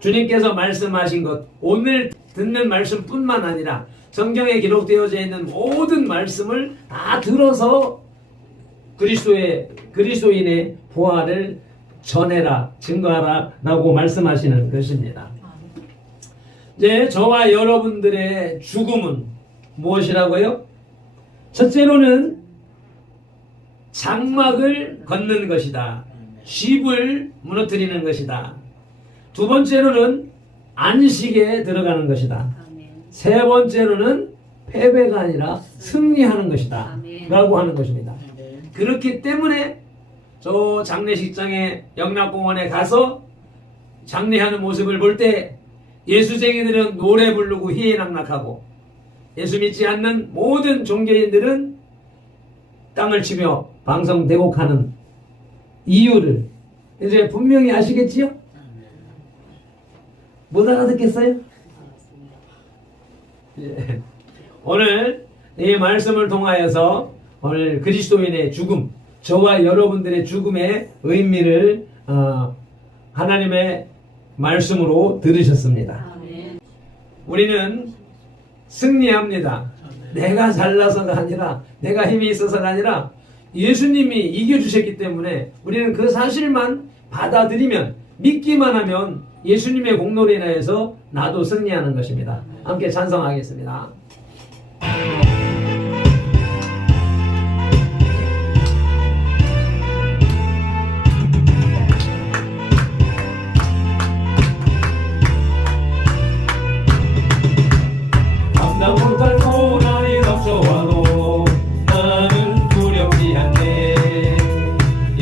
주님께서 말씀하신 것, 오늘 듣는 말씀뿐만 아니라 성경에 기록되어져 있는 모든 말씀을 다 들어서 그리스도인의 부활을 전해라, 증거하라 라고 말씀하시는 것입니다. 이제 저와 여러분들의 죽음은 무엇이라고요? 첫째로는 장막을 걷는 것이다. 쥡을 무너뜨리는 것이다. 두 번째로는 안식에 들어가는 것이다. 세 번째로는 패배가 아니라 승리하는 것이다. 라고 하는 것입니다. 그렇기 때문에 저 장례식장에 영락공원에 가서 장례하는 모습을 볼 때 예수쟁이들은 노래 부르고 희애낙낙하고 예수 믿지 않는 모든 종교인들은 땅을 치며 방송대곡하는 이유를 이제 분명히 아시겠지요? 못 알아듣겠어요? 예. 오늘 이 말씀을 통하여서 오늘 그리스도인의 죽음, 저와 여러분들의 죽음의 의미를 하나님의 말씀으로 들으셨습니다. 우리는 승리합니다. 내가 잘나서가 아니라, 내가 힘이 있어서가 아니라 예수님이 이겨주셨기 때문에 우리는 그 사실만 받아들이면, 믿기만 하면 예수님의 공로로 인하여서 나도 승리하는 것입니다. 함께 찬송하겠습니다. 감당 못할 고난이 덮쳐와도 나는 두렵지 않네.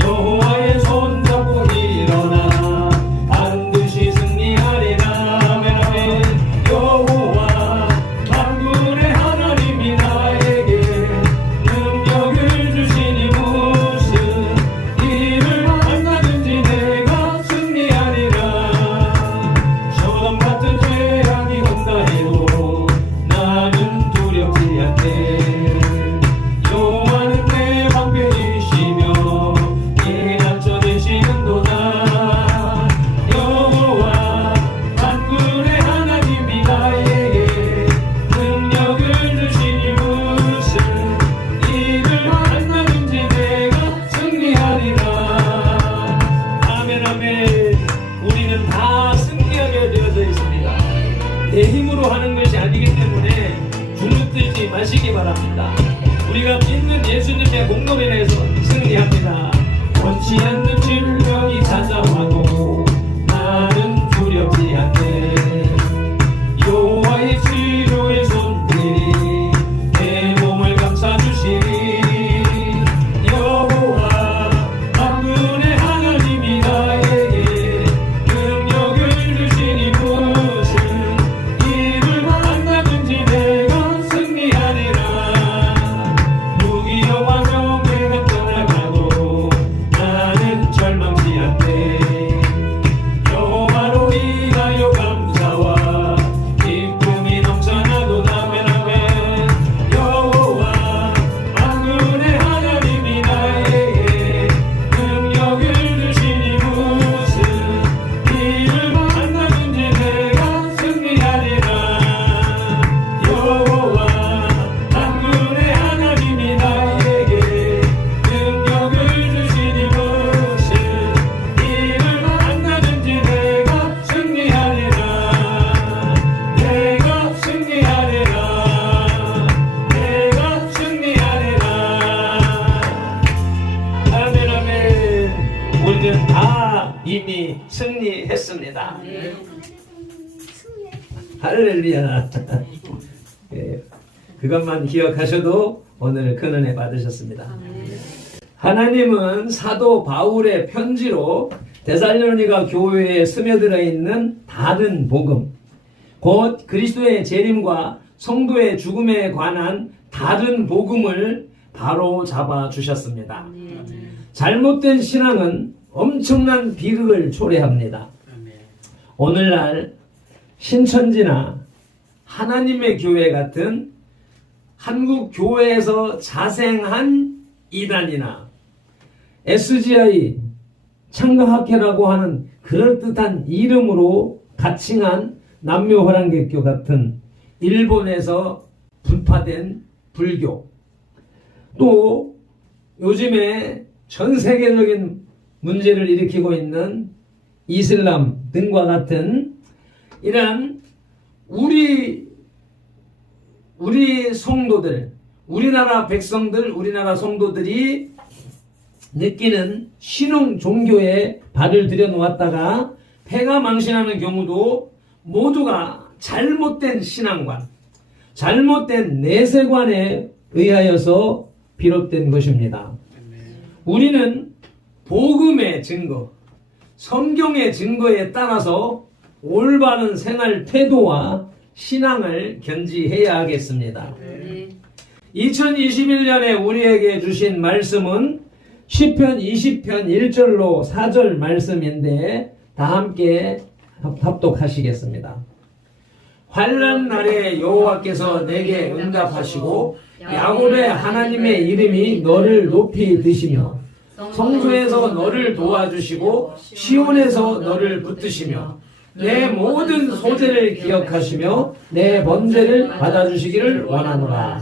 여호와의 손잡고 일어나 반드시 승리하리라. 아멘 아멘. 여호와 만군의 하나님이 나에게 능력을 주시니 무슨 일을 만나든지 내가 승리하리라. 소돔 같은 죄악이 온다 해도 나는 두렵지 않네. 여호와는 내 방패이시며 내 단처 되시는도다. 여호와 만군의 하나님이 나에게 능력을 주시니 무슨 일을 만나든지 내가 승리하리라. 아멘 아멘. 우리는 다 승리하게 되어져 있습니다. 내 힘으로 하는 것이 아니기 때문에 주눅들지 마시기 바랍니다. 우리가 믿는 예수님의 공로로 인해서 승리합니다. 원치 않는 질병이 찾아와도 나는 두렵지 않네. 여호와의 치료의 손길이 내 몸을 감싸주시리. 여호와 만군의 하나님이 나에게 능력을 주시니 무슨 일을 만나든지 내가 승리하리라. 무기여와 명예가 떠나가도 나는 절망치 않네. 여호와로 인하여 감사와 기쁨이 넘쳐나도 아멘 아멘. 여호와 만군의 하나님이 나에게 능력을 주시니 무슨 일을 만나든지 내가 승리하리라. 여호와 만군의 하나님이 나에게 능력을 주시니 무슨 일을 만나든지 내가 승리하리라. 내가 승리하리라. 내가 승리하리라. 아멘 아멘. 우리는 다 이미 승리했습니다. 할렐루야. 예, 그것만 기억하셔도 오늘 큰 은혜 받으셨습니다. 하나님은 사도 바울의 편지로 데살로니가 교회에 스며들어 있는 다른 복음, 곧 그리스도의 재림과 성도의 죽음에 관한 다른 복음을 바로 잡아 주셨습니다. 잘못된 신앙은 엄청난 비극을 초래합니다. 오늘날 신천지나 하나님의 교회 같은 한국 교회에서 자생한 이단이나 SGI 창가학회라고 하는 그럴듯한 이름으로 가칭한 남묘호랑객교 같은 일본에서 분파된 불교, 또 요즘에 전 세계적인 문제를 일으키고 있는 이슬람 등과 같은 이러한 우리 성도들, 우리나라 백성들, 우리나라 성도들이 느끼는 신흥 종교에 발을 들여놓았다가 폐가 망신하는 경우도 모두가 잘못된 신앙관, 잘못된 내세관에 의하여서 비롯된 것입니다. 우리는 복음의 증거, 성경의 증거에 따라서 올바른 생활 태도와 신앙을 견지해야 하겠습니다. 2021년에 우리에게 주신 말씀은 시편 20편 1절로 4절 말씀인데 다 함께 합독하시겠습니다. 환난 날에 여호와께서 내게 응답하시고 야곱의 하나님의 이름이 너를 높이 드시며 성소에서 너를 도와주시고 시온에서 너를 붙드시며 내 모든 소재를 기억하시며 내 번제를 받아주시기를 원하노라.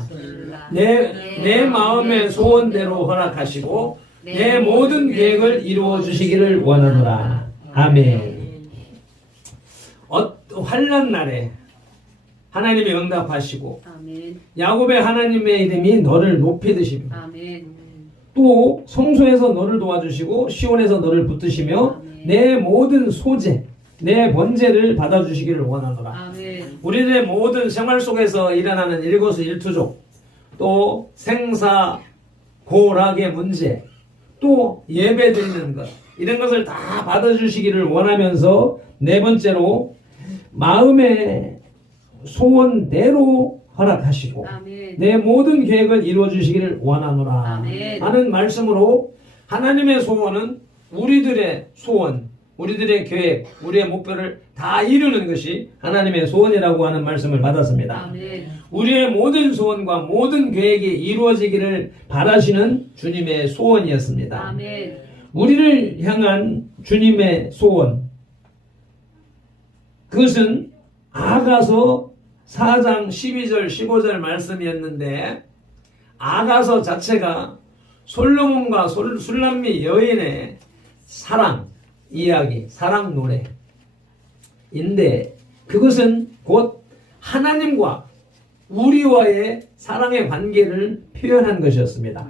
내 마음의 소원대로 허락하시고 내 모든 계획을 이루어 주시기를 원하노라. 아멘. 환난 날에 하나님이 응답하시고 야곱의 하나님의 이름이 너를 높이 드시며 또 성소에서 너를 도와주시고 시온에서 너를 붙드시며 내 모든 소재, 내 번제를 받아주시기를 원하노라. 우리들의 모든 생활 속에서 일어나는 일거수일투족, 또 생사 고락의 문제, 또 예배 드리는 것, 이런 것을 다 받아주시기를 원하면서 네 번째로 마음의 소원대로 허락하시고 내 모든 계획을 이루어 주시기를 원하노라 하는 말씀으로 하나님의 소원은 우리들의 소원, 우리들의 계획, 우리의 목표를 다 이루는 것이 하나님의 소원이라고 하는 말씀을 받았습니다. 우리의 모든 소원과 모든 계획이 이루어지기를 바라시는 주님의 소원이었습니다. 우리를 향한 주님의 소원, 그것은 아가서 4장 12절 15절 말씀이었는데 아가서 자체가 솔로몬과 술람미 여인의 사랑 이야기, 사랑 노래인데 그것은 곧 하나님과 우리와의 사랑의 관계를 표현한 것이었습니다.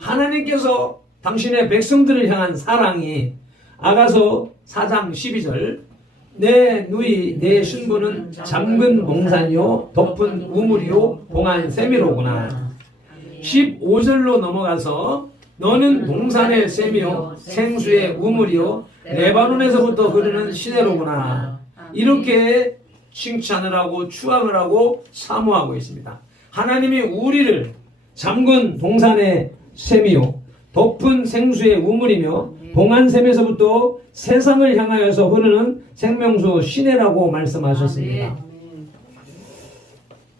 하나님께서 당신의 백성들을 향한 사랑이 아가서 4장 12절 내 누이 내 신부는 잠근 동산이요 덮은 우물이요 봉한 샘이로구나. 15절로 넘어가서 너는 동산의 샘이요 생수의 우물이요 레바논에서부터 흐르는 시내로구나. 이렇게 칭찬을 하고 추앙을 하고 사모하고 있습니다. 하나님이 우리를 잠근 동산의 샘이요 덮은 생수의 우물이며 봉한 샘에서부터 세상을 향하여서 흐르는 생명수 시내라고 말씀하셨습니다.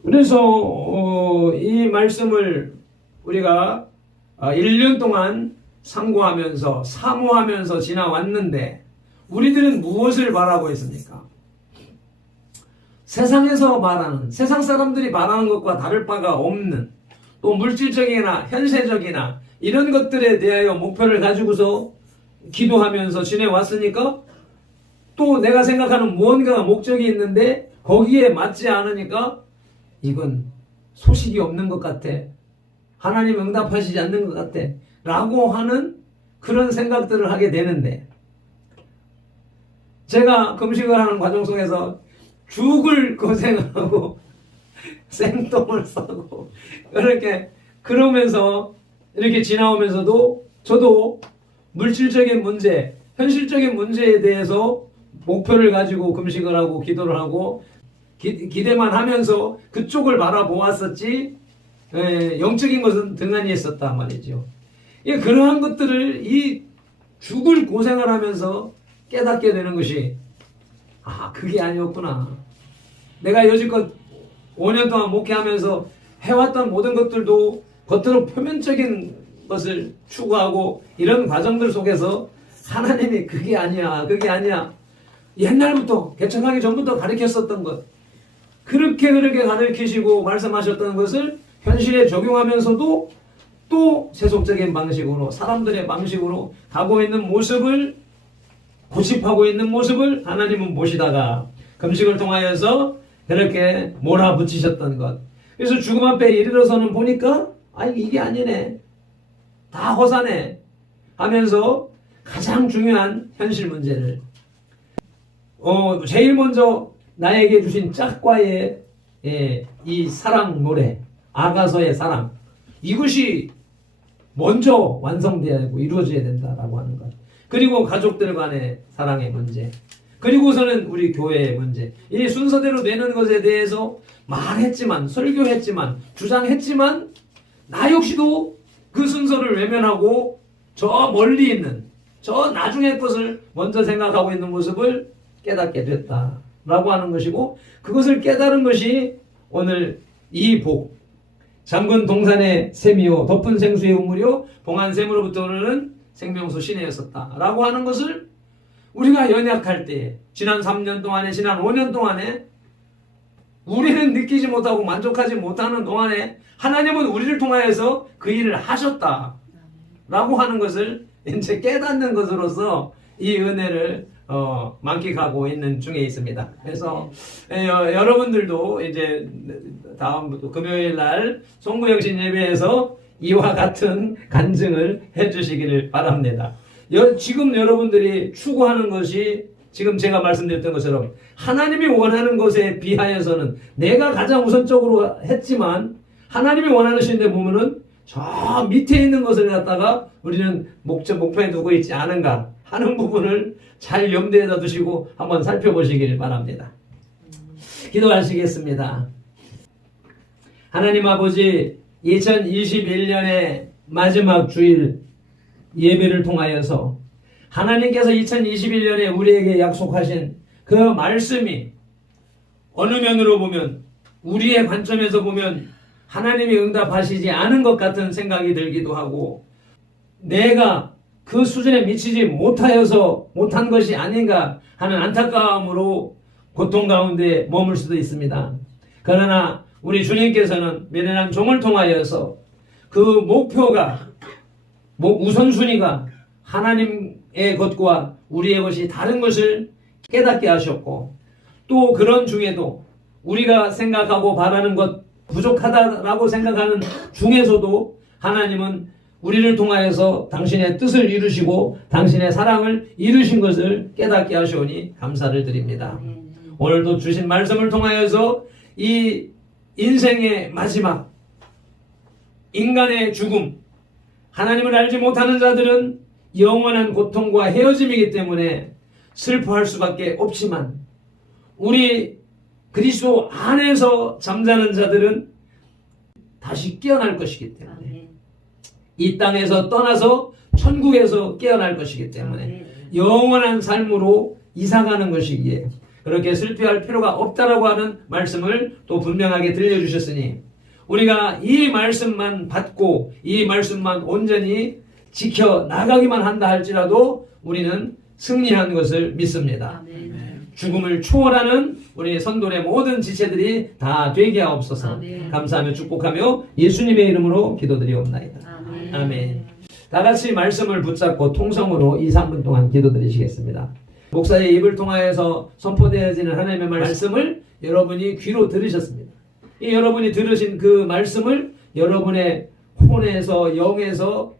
그래서 이 말씀을 우리가 1년 동안 상고하면서 사모하면서 지나왔는데 우리들은 무엇을 바라고 있습니까? 세상에서 말하는, 세상 사람들이 말하는 것과 다를 바가 없는 또 물질적이나 현세적이나 이런 것들에 대하여 목표를 가지고서 기도하면서 지내왔으니까 또 내가 생각하는 무언가 목적이 있는데 거기에 맞지 않으니까 이건 소식이 없는 것 같아. 하나님 응답하시지 않는 것 같아. 라고 하는 그런 생각들을 하게 되는데 제가 금식을 하는 과정 속에서 죽을 고생하고 생똥을 싸고 이렇게 그러면서 이렇게 지나오면서도 저도 물질적인 문제, 현실적인 문제에 대해서 목표를 가지고 금식을 하고 기도를 하고 기대만 하면서 그쪽을 바라보았었지 영적인 것은 등한히 했었단 말이죠. 그러한 것들을 이 죽을 고생을 하면서 깨닫게 되는 것이 그게 아니었구나. 내가 여지껏 5년 동안 목회하면서 해왔던 모든 것들도 겉으로 표면적인 것을 추구하고 이런 과정들 속에서 하나님이 그게 아니야, 그게 아니야. 옛날부터 개척하기 전부터 가르쳤었던 것, 그렇게 가르치시고 말씀하셨던 것을 현실에 적용하면서도 또 세속적인 방식으로 사람들의 방식으로 가고 있는 모습을 고집하고 있는 모습을 하나님은 보시다가 금식을 통하여서 그렇게 몰아붙이셨던 것. 그래서 죽음 앞에 이르러서는 보니까 이게 아니네, 다 허사네 하면서 가장 중요한 현실 문제를 제일 먼저 나에게 주신 짝과의 이 사랑 노래, 아가서의 사랑, 이것이 먼저 완성되어야 되고 이루어져야 된다라고 하는 것. 그리고 가족들 간의 사랑의 문제, 그리고서는 우리 교회의 문제. 이 순서대로 되는 것에 대해서 말했지만, 설교했지만, 주장했지만 나 역시도 그 순서를 외면하고 저 멀리 있는, 저 나중의 것을 먼저 생각하고 있는 모습을 깨닫게 됐다라고 하는 것이고, 그것을 깨달은 것이 오늘 이 복, 잠근 동산의 샘이요 덮은 생수의 우물이요 봉한 샘으로부터 오르는 생명수 시내였었다라고 하는 것을 우리가 연약할 때, 지난 3년 동안에, 지난 5년 동안에 우리는 느끼지 못하고 만족하지 못하는 동안에 하나님은 우리를 통하여서 그 일을 하셨다라고 하는 것을 이제 깨닫는 것으로서 이 은혜를 만끽하고 있는 중에 있습니다. 그래서 여러분들도 이제 다음부터 금요일 날 송구영신 예배에서 이와 같은 간증을 해주시기를 바랍니다. 지금 여러분들이 추구하는 것이 지금 제가 말씀드렸던 것처럼 하나님이 원하는 것에 비하여서는 내가 가장 우선적으로 했지만 하나님이 원하시는 데 보면은 저 밑에 있는 것을 갖다가 우리는 목표에 두고 있지 않은가 하는 부분을 잘 염두에다 두시고 한번 살펴보시길 바랍니다. 기도하시겠습니다. 하나님 아버지, 2021년의 마지막 주일 예배를 통하여서 하나님께서 2021년에 우리에게 약속하신 그 말씀이 어느 면으로 보면, 우리의 관점에서 보면 하나님이 응답하시지 않은 것 같은 생각이 들기도 하고, 내가 그 수준에 미치지 못하여서 못한 것이 아닌가 하는 안타까움으로 고통 가운데 머물 수도 있습니다. 그러나 우리 주님께서는 미련한 종을 통하여서 그 목표가, 우선순위가 하나님의 것과 우리의 것이 다른 것을 깨닫게 하셨고, 또 그런 중에도 우리가 생각하고 바라는 것 부족하다라고 생각하는 중에서도 하나님은 우리를 통하여서 당신의 뜻을 이루시고 당신의 사랑을 이루신 것을 깨닫게 하시오니 감사를 드립니다. 오늘도 주신 말씀을 통하여서 이 인생의 마지막, 인간의 죽음, 하나님을 알지 못하는 자들은 영원한 고통과 헤어짐이기 때문에 슬퍼할 수밖에 없지만, 우리 그리스도 안에서 잠자는 자들은 다시 깨어날 것이기 때문에, 이 땅에서 떠나서 천국에서 깨어날 것이기 때문에 영원한 삶으로 이사가는 것이기에 그렇게 슬퍼할 필요가 없다라고 하는 말씀을 또 분명하게 들려주셨으니, 우리가 이 말씀만 받고 이 말씀만 온전히 지켜 나가기만 한다 할지라도 우리는 승리한 것을 믿습니다. 죽음을 초월하는 우리 선돌의 모든 지체들이 다 되게 하옵소서. 감사하며 축복하며 예수님의 이름으로 기도드리옵나이다. 아멘. 다 같이 말씀을 붙잡고 통성으로 2-3분 동안 기도드리시겠습니다. 목사의 입을 통하여서 선포되어지는 하나님의 말씀을 여러분이 귀로 들으셨습니다. 이 여러분이 들으신 그 말씀을 여러분의 혼에서, 영에서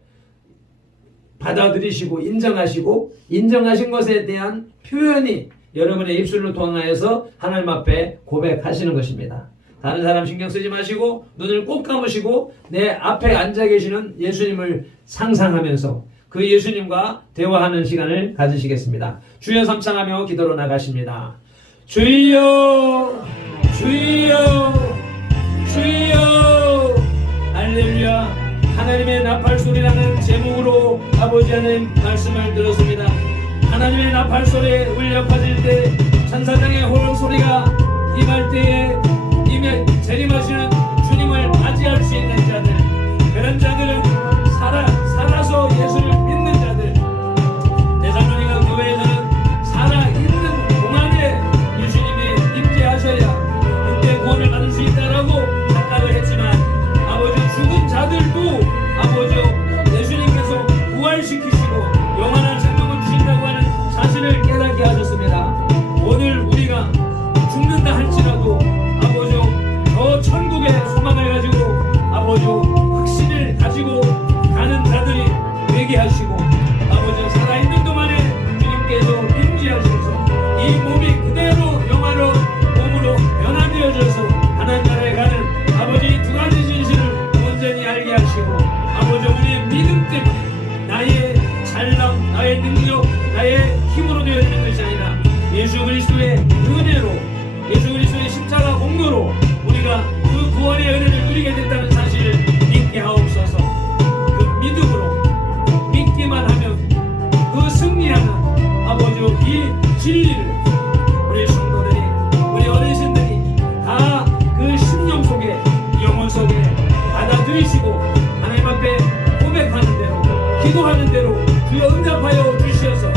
받아들이시고 인정하시고, 인정하신 것에 대한 표현이 여러분의 입술로 통하여서 하나님 앞에 고백하시는 것입니다. 다른 사람 신경 쓰지 마시고 눈을 꼭 감으시고 내 앞에 앉아 계시는 예수님을 상상하면서 그 예수님과 대화하는 시간을 가지시겠습니다. 주여 삼창하며 기도로 나가십니다. 주여, 주여, 주여. 할렐루야. 하나님의 나팔 소리라는 제목으로 아버지 하나님 말씀을 들었습니다. 하나님의 나팔 소리에 울려 퍼질 때, 천사장의 호령 소리가 임할 때에 임에 재림하시는 주님을 맞이할 수 있는 자들, 그런 자들은 살아서 예수를 믿는 자들, 데살로니가 교회에서는 살아있는 동안에 예수님이 임재하셔야 그때 구원을 받을 수 있다라고 착각을 했지만, 아버지 죽은 자들도 아버지 예수님께서 부활시키시고 영원한 생명을 주신다고 하는 사실을 깨닫게 하셨습니다. 오늘 우리가 죽는다 할지라도 하시고 아버지 살아있는 동안에 주님께서 임재하셔서 이 몸이 그대로 영화로운 몸으로 변화되어져서 하나님 나라에 가는 아버지 두 가지 진실을 온전히 알게 하시고 아버지 우리의 믿음 때문에 나의 잘남, 나의 능력, 나의 힘으로 되어지는 것이 아니라 예수 그리스도의 은혜로 예수 그리스도의 십자가 공로로 우리가 그 구원의 은혜를 누리게 됐다는 사실을 믿게 하옵소서. 그 믿음으로 믿기만 하면 그 승리하는 아버지 이 진리를 우리 성도들이 우리 어르신들이 다 그 심령 속에 영혼 속에 받아들이시고 하나님 앞에 고백하는 대로 기도하는 대로 주여 응답하여 주시어서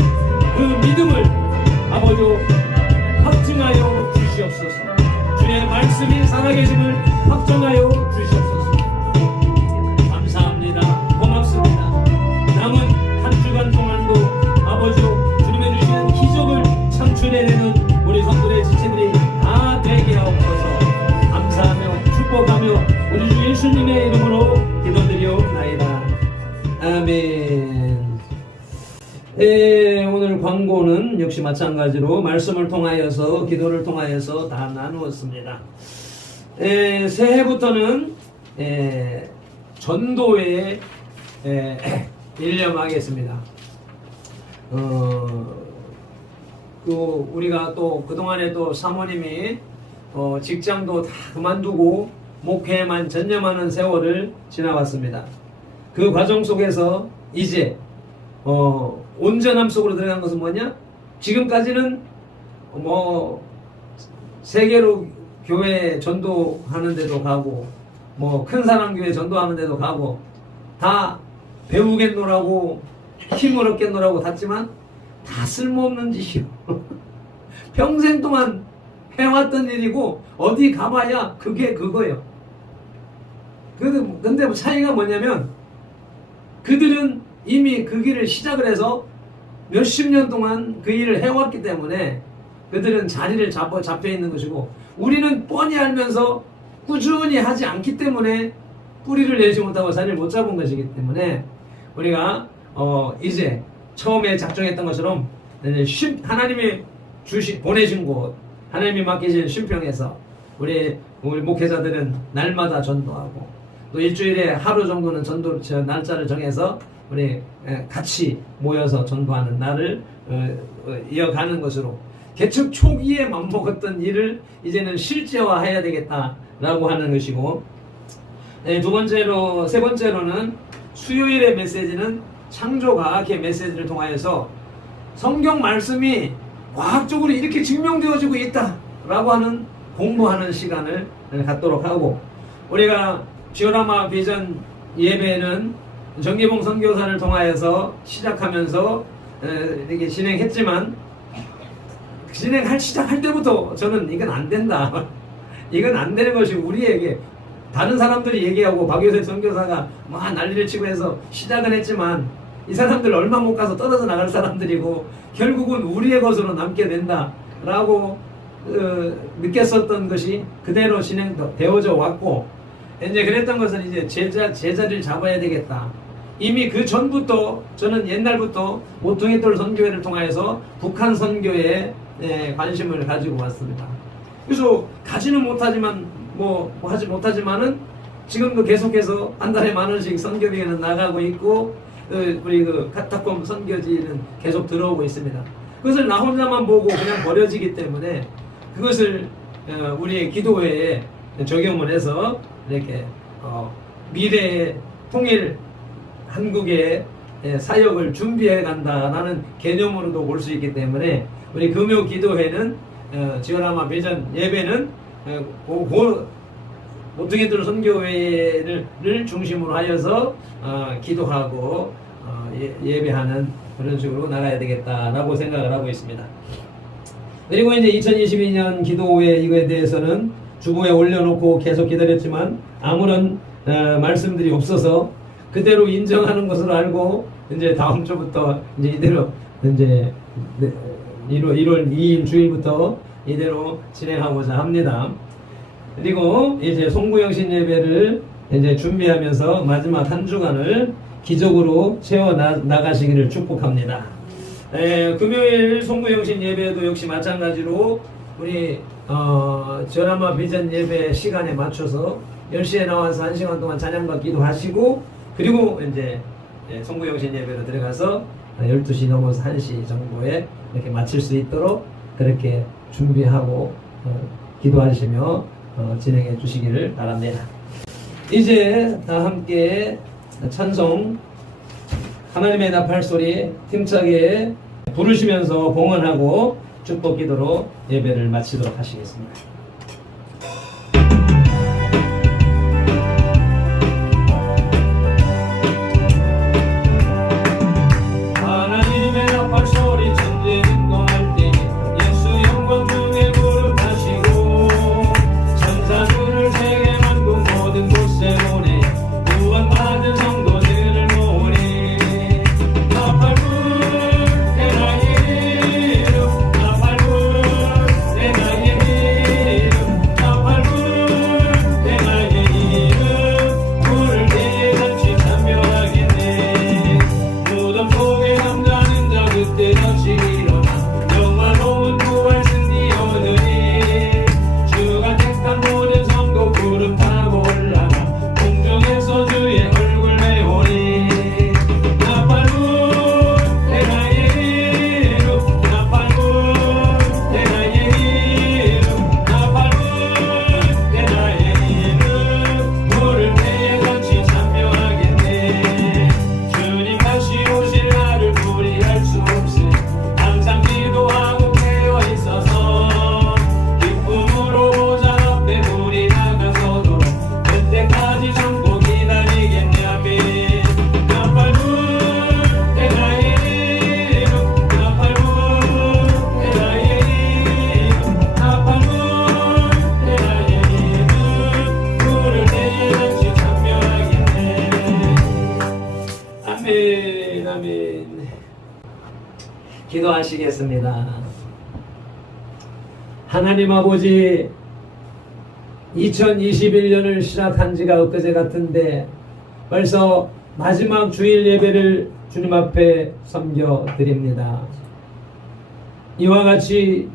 그 믿음을 아버지 확증하여 주시옵소서. 주의 말씀이 살아계심을 확정하여 주시옵소서. 감사합니다. 고맙습니다. 남은 한 주간 동안도 아버지 주님의 주시는 기적을 창출해내는 우리 성도의 지체들이 다 되게 하옵소서. 감사하며 축복하며 우리 주 예수님의 이름으로 기도드리옵나이다. 아멘. 오늘 광고는 역시 마찬가지로 말씀을 통하여서 기도를 통하여서 다 나누었습니다. 새해부터는 전도에 일념하겠습니다. 우리가 또 그동안에 또 사모님이 직장도 다 그만두고 목회에만 전념하는 세월을 지나왔습니다. 그 과정 속에서 이제 온전함 속으로 들어간 것은 뭐냐? 지금까지는 뭐 세계로 교회 전도하는 데도 가고 뭐 큰 사람 교회 전도하는 데도 가고 다 배우겠노라고 힘을 얻겠노라고 갔지만 다 쓸모없는 짓이요. 평생 동안 해왔던 일이고 어디 가봐야 그게 그거예요. 근데 차이가 뭐냐면 그들은 이미 그 길을 시작을 해서 몇십 년 동안 그 일을 해왔기 때문에 그들은 자리를 잡혀 있는 것이고 우리는 뻔히 알면서 꾸준히 하지 않기 때문에 뿌리를 내지 못하고 자리를 못 잡은 것이기 때문에 우리가 이제 처음에 작정했던 것처럼 하나님이 보내신 곳 하나님이 맡기신 쉼평에서 우리 목회자들은 날마다 전도하고 또 일주일에 하루 정도는 전도 날짜를 정해서 우리 같이 모여서 전도하는 날을 이어가는 것으로 개척 초기에 맘먹었던 일을 이제는 실제화해야 되겠다라고 하는 것이고 세 번째로는 수요일의 메시지는 창조과학의 메시지를 통하여서 성경 말씀이 과학적으로 이렇게 증명되어지고 있다라고 하는 공부하는 시간을 갖도록 하고 우리가 지오라마 비전 예배는 정기봉 선교사를 통하여서 시작하면서 이렇게 진행했지만 시작할 때부터 저는 이건 안 된다. 이건 안 되는 것이 우리에게 다른 사람들이 얘기하고 박효세 선교사가 막 난리를 치고 해서 시작은 했지만 이 사람들 얼마 못 가서 떨어져 나갈 사람들이고 결국은 우리의 것으로 남게 된다라고 느꼈었던 것이 그대로 진행되어져 왔고 이제 그랬던 것은 이제 제자를 잡아야 되겠다. 이미 그 전부터 저는 옛날부터 오통이돌 선교회를 통하여서 북한 선교에 관심을 가지고 왔습니다. 그래서 가지는 못하지만 하지 못하지만은 지금도 계속해서 한 달에 10,000원씩 선교비에는 나가고 있고 우리 그 카타콤 선교지는 계속 들어오고 있습니다. 그것을 나 혼자만 보고 그냥 버려지기 때문에 그것을 우리의 기도회에 적용을 해서 이렇게 미래의 통일 한국의 사역을 준비해 간다라는 개념으로도 볼 수 있기 때문에 우리 금요 기도회는 지오라마 비전 예배는 오통이돌 선교회를 중심으로 하여서 기도하고 예배하는 그런 식으로 나가야 되겠다라고 생각을 하고 있습니다. 그리고 이제 2022년 기도회 이거에 대해서는 주보에 올려놓고 계속 기다렸지만 아무런 말씀들이 없어서 그대로 인정하는 것으로 알고 이제 다음 주부터 이제 이대로 이제 1월 2일 주일부터 이대로 진행하고자 합니다. 그리고 이제 송구영신 예배를 이제 준비하면서 마지막 한 주간을 기적으로 채워 나가시기를 축복합니다. 금요일 송구영신 예배도 역시 마찬가지로 우리 전화마 비전 예배 시간에 맞춰서 10시에 나와서 1시간 동안 찬양과 기도하시고 그리고 이제 송구영신 예배로 들어가서 12시 넘어서 1시 정도에 이렇게 마칠 수 있도록 그렇게 준비하고 기도하시며 진행해 주시기를 바랍니다. 이제 다 함께 찬송 하나님의 나팔 소리 힘차게 부르시면서 봉헌하고 축복 기도로 예배를 마치도록 하시겠습니다. 하나님의 나팔 소리 천지 진동할 때 예수 영광 중에 무릎하시고 천사들을 세계 만국 모든 곳에 보내 구원받은 성도들을 모으니 나팔 불 나의 이름 나팔 불 나의 이름 나팔 불 나의 이름 불을 대에 같이 참여하겠네. 무덤 속에 잠자는 자 그때 다시 일어나 영화로운 부활 승리 얻으니 주가 택한 모든 성도 구름 타고 올라가 공중에서 주의 얼굴 배우니 나팔 불 나의 이름 나팔 불 나의 이름 나팔 불 나의 이름 불을 태에 같이 참여하겠네. 주님 다시 오실 날을 불이할 수 없으니 항상 기도하고 깨어 있어서 기쁨으로 보좌 앞에 우리 나가서도록 그때까지 참고 기다리겠네. 아멘. 나팔 불 나의 이름 나팔 불 나의 이름 나팔 불 나의 이름 불을 태에 같이 참여하겠네. 아멘. 아멘. 기도하시겠습니다. 하나님 아버지, 2021년을 시작한 지가 엊그제 같은데 벌써 마지막 주일 예배를 주님 앞에 섬겨 드립니다. 이와 같이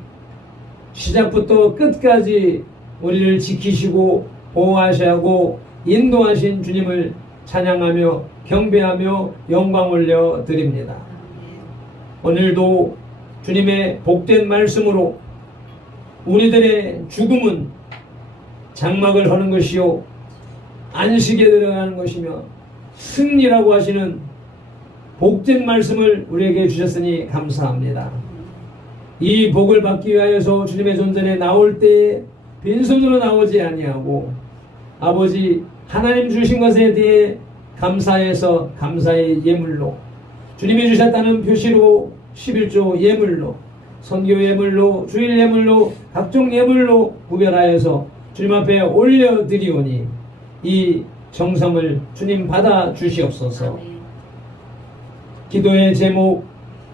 시작부터 끝까지 우리를 지키시고 보호하시고 인도하신 주님을 찬양하며 경배하며 영광 올려 드립니다. 오늘도 주님의 복된 말씀으로 우리들의 죽음은 장막을 하는 것이요 안식에 들어가는 것이며 승리라고 하시는 복된 말씀을 우리에게 주셨으니 감사합니다. 이 복을 받기 위하여서 주님의 존전에 나올 때에 빈손으로 나오지 아니하고 아버지 하나님 주신 것에 대해 감사해서 감사의 예물로 주님이 주셨다는 표시로 11조 예물로 선교 예물로 주일 예물로 각종 예물로 구별하여서 주님 앞에 올려드리오니 이 정성을 주님 받아 주시옵소서. 기도의 제목,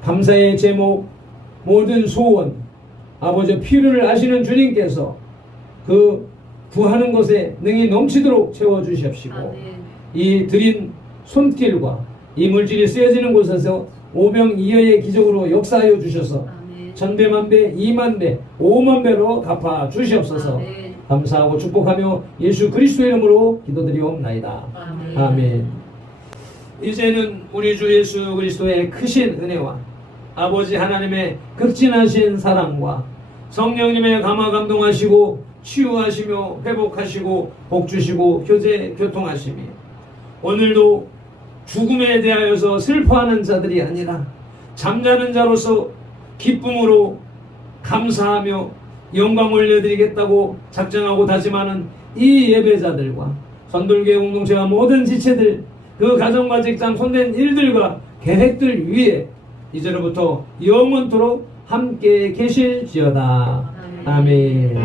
감사의 제목, 모든 소원 아버지 필요를 아시는 주님께서 그 구하는 것에 능히 넘치도록 채워주시옵시고 이 드린 손길과 이 물질이 쓰여지는 곳에서 오병이어의 기적으로 역사하여 주셔서 천배 만배 2만배 5만배로 갚아 주시옵소서. 감사하고 축복하며 예수 그리스도의 이름으로 기도드리옵나이다. 아멘. 이제는 우리 주 예수 그리스도의 크신 은혜와 아버지 하나님의 극진하신 사랑과 성령님의 감화 감동하시고 치유하시며 회복하시고 복주시고 교제 교통하시며 오늘도 죽음에 대하여서 슬퍼하는 자들이 아니라 잠자는 자로서 기쁨으로 감사하며 영광 올려드리겠다고 작정하고 다짐하는 이 예배자들과 선돌교회 공동체와 모든 지체들 그 가정과 직장 손댄 일들과 계획들 위에 이제로부터 영원토록 함께 계실지어다. 아멘.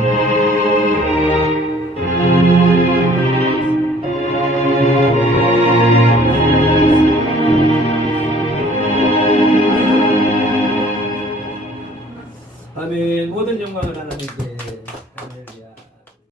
아멘. 모든 영광을 하나님께